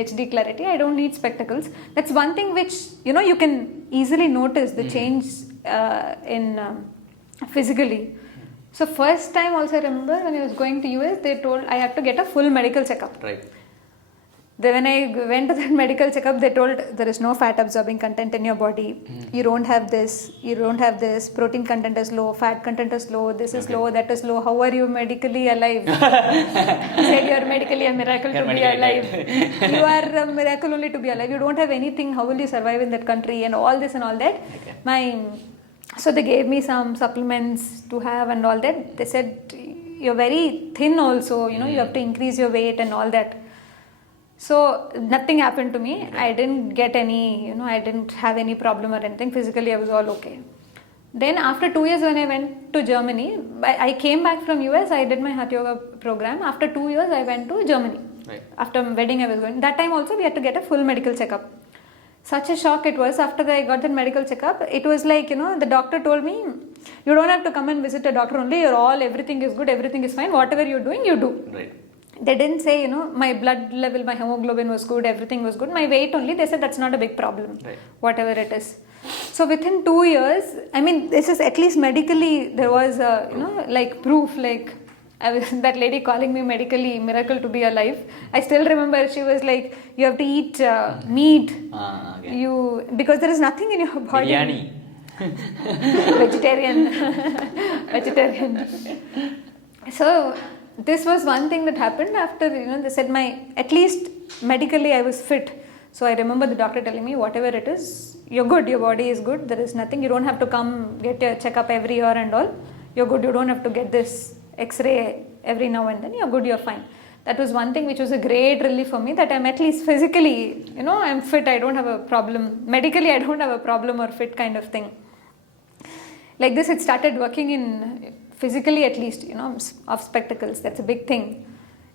HD clarity. I don't need spectacles. That's one thing which, you can easily notice the change in physically. So first time also I remember when I was going to US, they told I had to get a full medical checkup. Right. Then when I went to that medical checkup, they told there is no fat absorbing content in your body. You don't have this, protein content is low, fat content is low, this is low, that is low. How are you medically alive? I said you are medically a miracle to be alive. You are a miracle only to be alive. You don't have anything. How will you survive in that country? And all this and all that. Okay. So they gave me some supplements to have and all that. They said you're very thin also, you have to increase your weight and all that. So nothing happened to me. I didn't get any, I didn't have any problem or anything. Physically I was all okay. Then after 2 years when I went to Germany, I came back from US, I did my Hatha Yoga program. After 2 years I went to Germany. Right. After wedding I was going. That time also we had to get a full medical checkup. Such a shock it was. After I got that medical checkup, it was like, the doctor told me, you don't have to come and visit a doctor only. Everything is good, everything is fine. Whatever you're doing, you do. Right. They didn't say, my blood level, my hemoglobin was good, everything was good. My weight only, they said that's not a big problem, whatever it is. So within 2 years, this is at least medically, there was, proof, that lady calling me medically miracle to be alive. I still remember she was like, you have to eat meat, because there is nothing in your body. Biryani. Vegetarian. So this was one thing that happened after, they said at least medically I was fit. So I remember the doctor telling me, whatever it is, you're good, your body is good, there is nothing, you don't have to come get your checkup every year and all. You're good, you don't have to get this X-ray every now and then, you're good, you're fine. That was one thing which was a great relief for me, that I'm at least physically, I'm fit, I don't have a problem. Medically, I don't have a problem or fit kind of thing. like this, it started working in physically at least, you know, of spectacles. That's a big thing.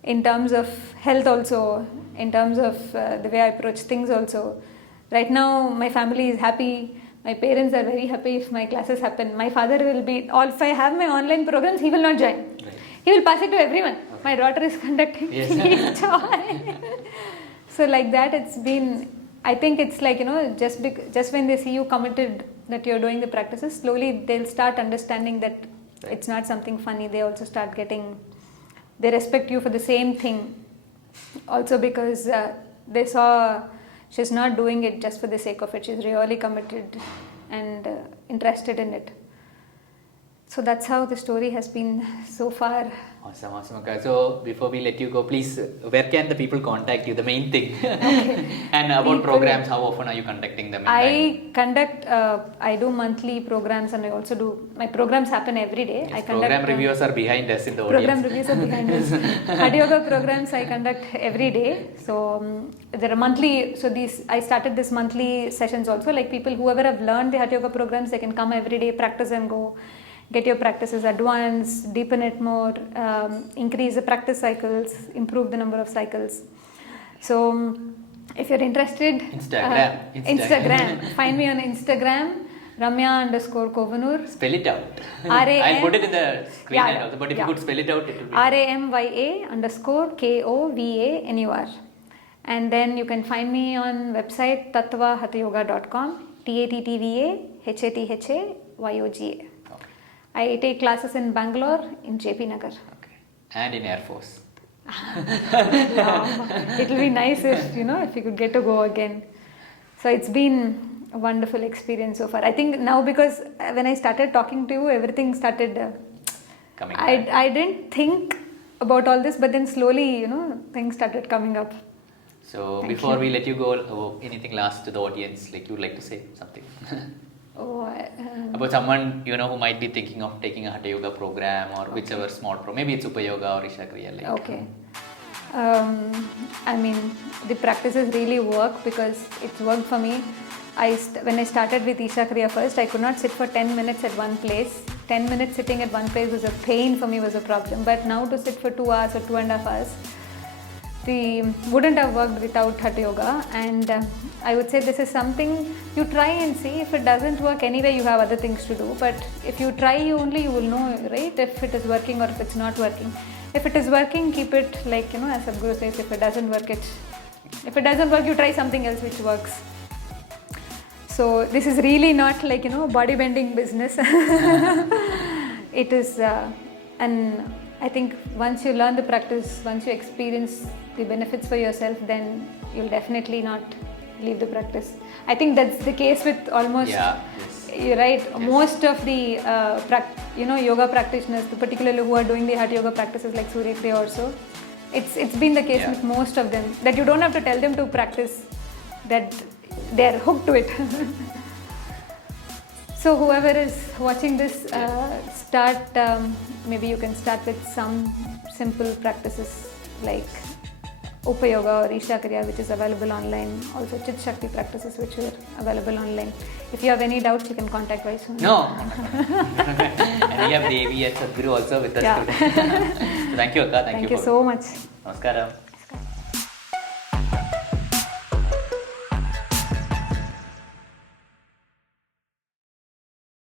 In terms of health also, in terms of the way I approach things also. Right now, my family is happy. My parents are very happy if my classes happen. My father will be, or if I have my online programs, he will not join. Right. He will pass it to everyone. Okay. My daughter is conducting. Yes. Please join. So like that, it's been, I think it's like, you know, just when they see you committed that you're doing the practices, slowly they'll start understanding that it's not something funny. They also start getting, they respect you for the same thing. Also because they saw she's not doing it just for the sake of it. She's really committed and interested in it. So that's how the story has been so far. Awesome, awesome. Okay. So before we let you go, please, where can the people contact you? The main thing. Okay. And about programs, how often are you conducting them? I conduct, I do monthly programs, and I also do, my programs happen every day. Yes, I conduct program reviewers are behind us in the program audience. reviews are behind us. Hatha Yoga programs I conduct every day. So there are monthly, so I started this monthly sessions also, like people, whoever have learned the Hatha Yoga programs, they can come every day, practice and go. Get your practices advanced, deepen it more, increase the practice cycles, improve the number of cycles. So if you're interested, Instagram. Find me on Instagram, Ramya_Kovanur. Spell it out. R-A-M I'll put it in the screen Yeah, and also, but if yeah. you could spell it out, it will be. RAMYA_KOVANUR. And then you can find me on website tattvahathayoga.com, TATTVAHATHAYOGA. I take classes in Bangalore, in JP Nagar. Okay. And in Air Force. It will be nice if, you know, if you could get to go again. So it's been a wonderful experience so far. I think now, because when I started talking to you, everything started Coming I didn't think about all this, but then slowly, you know, things started coming up. So Thank before you. we let you go, anything last to the audience, like you'd like to say something? About someone, you know, who might be thinking of taking a Hatha Yoga program or whichever small maybe it's Upa Yoga or Isha Kriya. Like. Okay. I mean, the practices really work because it's worked for me. When I started with Isha Kriya first, I could not sit for 10 minutes at one place. 10 minutes sitting at one place was a pain for me, was a problem. But now to sit for 2 hours or 2.5 hours, wouldn't have worked without Hatha Yoga. And I would say this is something you try and see. If it doesn't work anyway, you have other things to do. But if you try, you will know, right? If it is working or if it's not working. If it is working, keep it, like, you know, as Sadhguru says, if it doesn't work, you try something else which works. So this is really not like, you know, bodybuilding business. It is, and I think once you learn the practice, once you experience the benefits for yourself, then you'll definitely not leave the practice. I think that's the case with almost, you're right, yes. Most of the yoga practitioners, particularly who are doing the Hatha Yoga practices like Surya Kriya also, it's been the case with most of them, that you don't have to tell them to practice, that they're hooked to it. So whoever is watching this, maybe you can start with some simple practices like Upa Yoga or Isha Kriya, which is available online. Also Chit Shakti practices, which are available online. If you have any doubts, you can contact Vaisu. No. And we have Devi and Sadhguru also with us today. So thank you, Akka. Thank you so much. Namaskaram.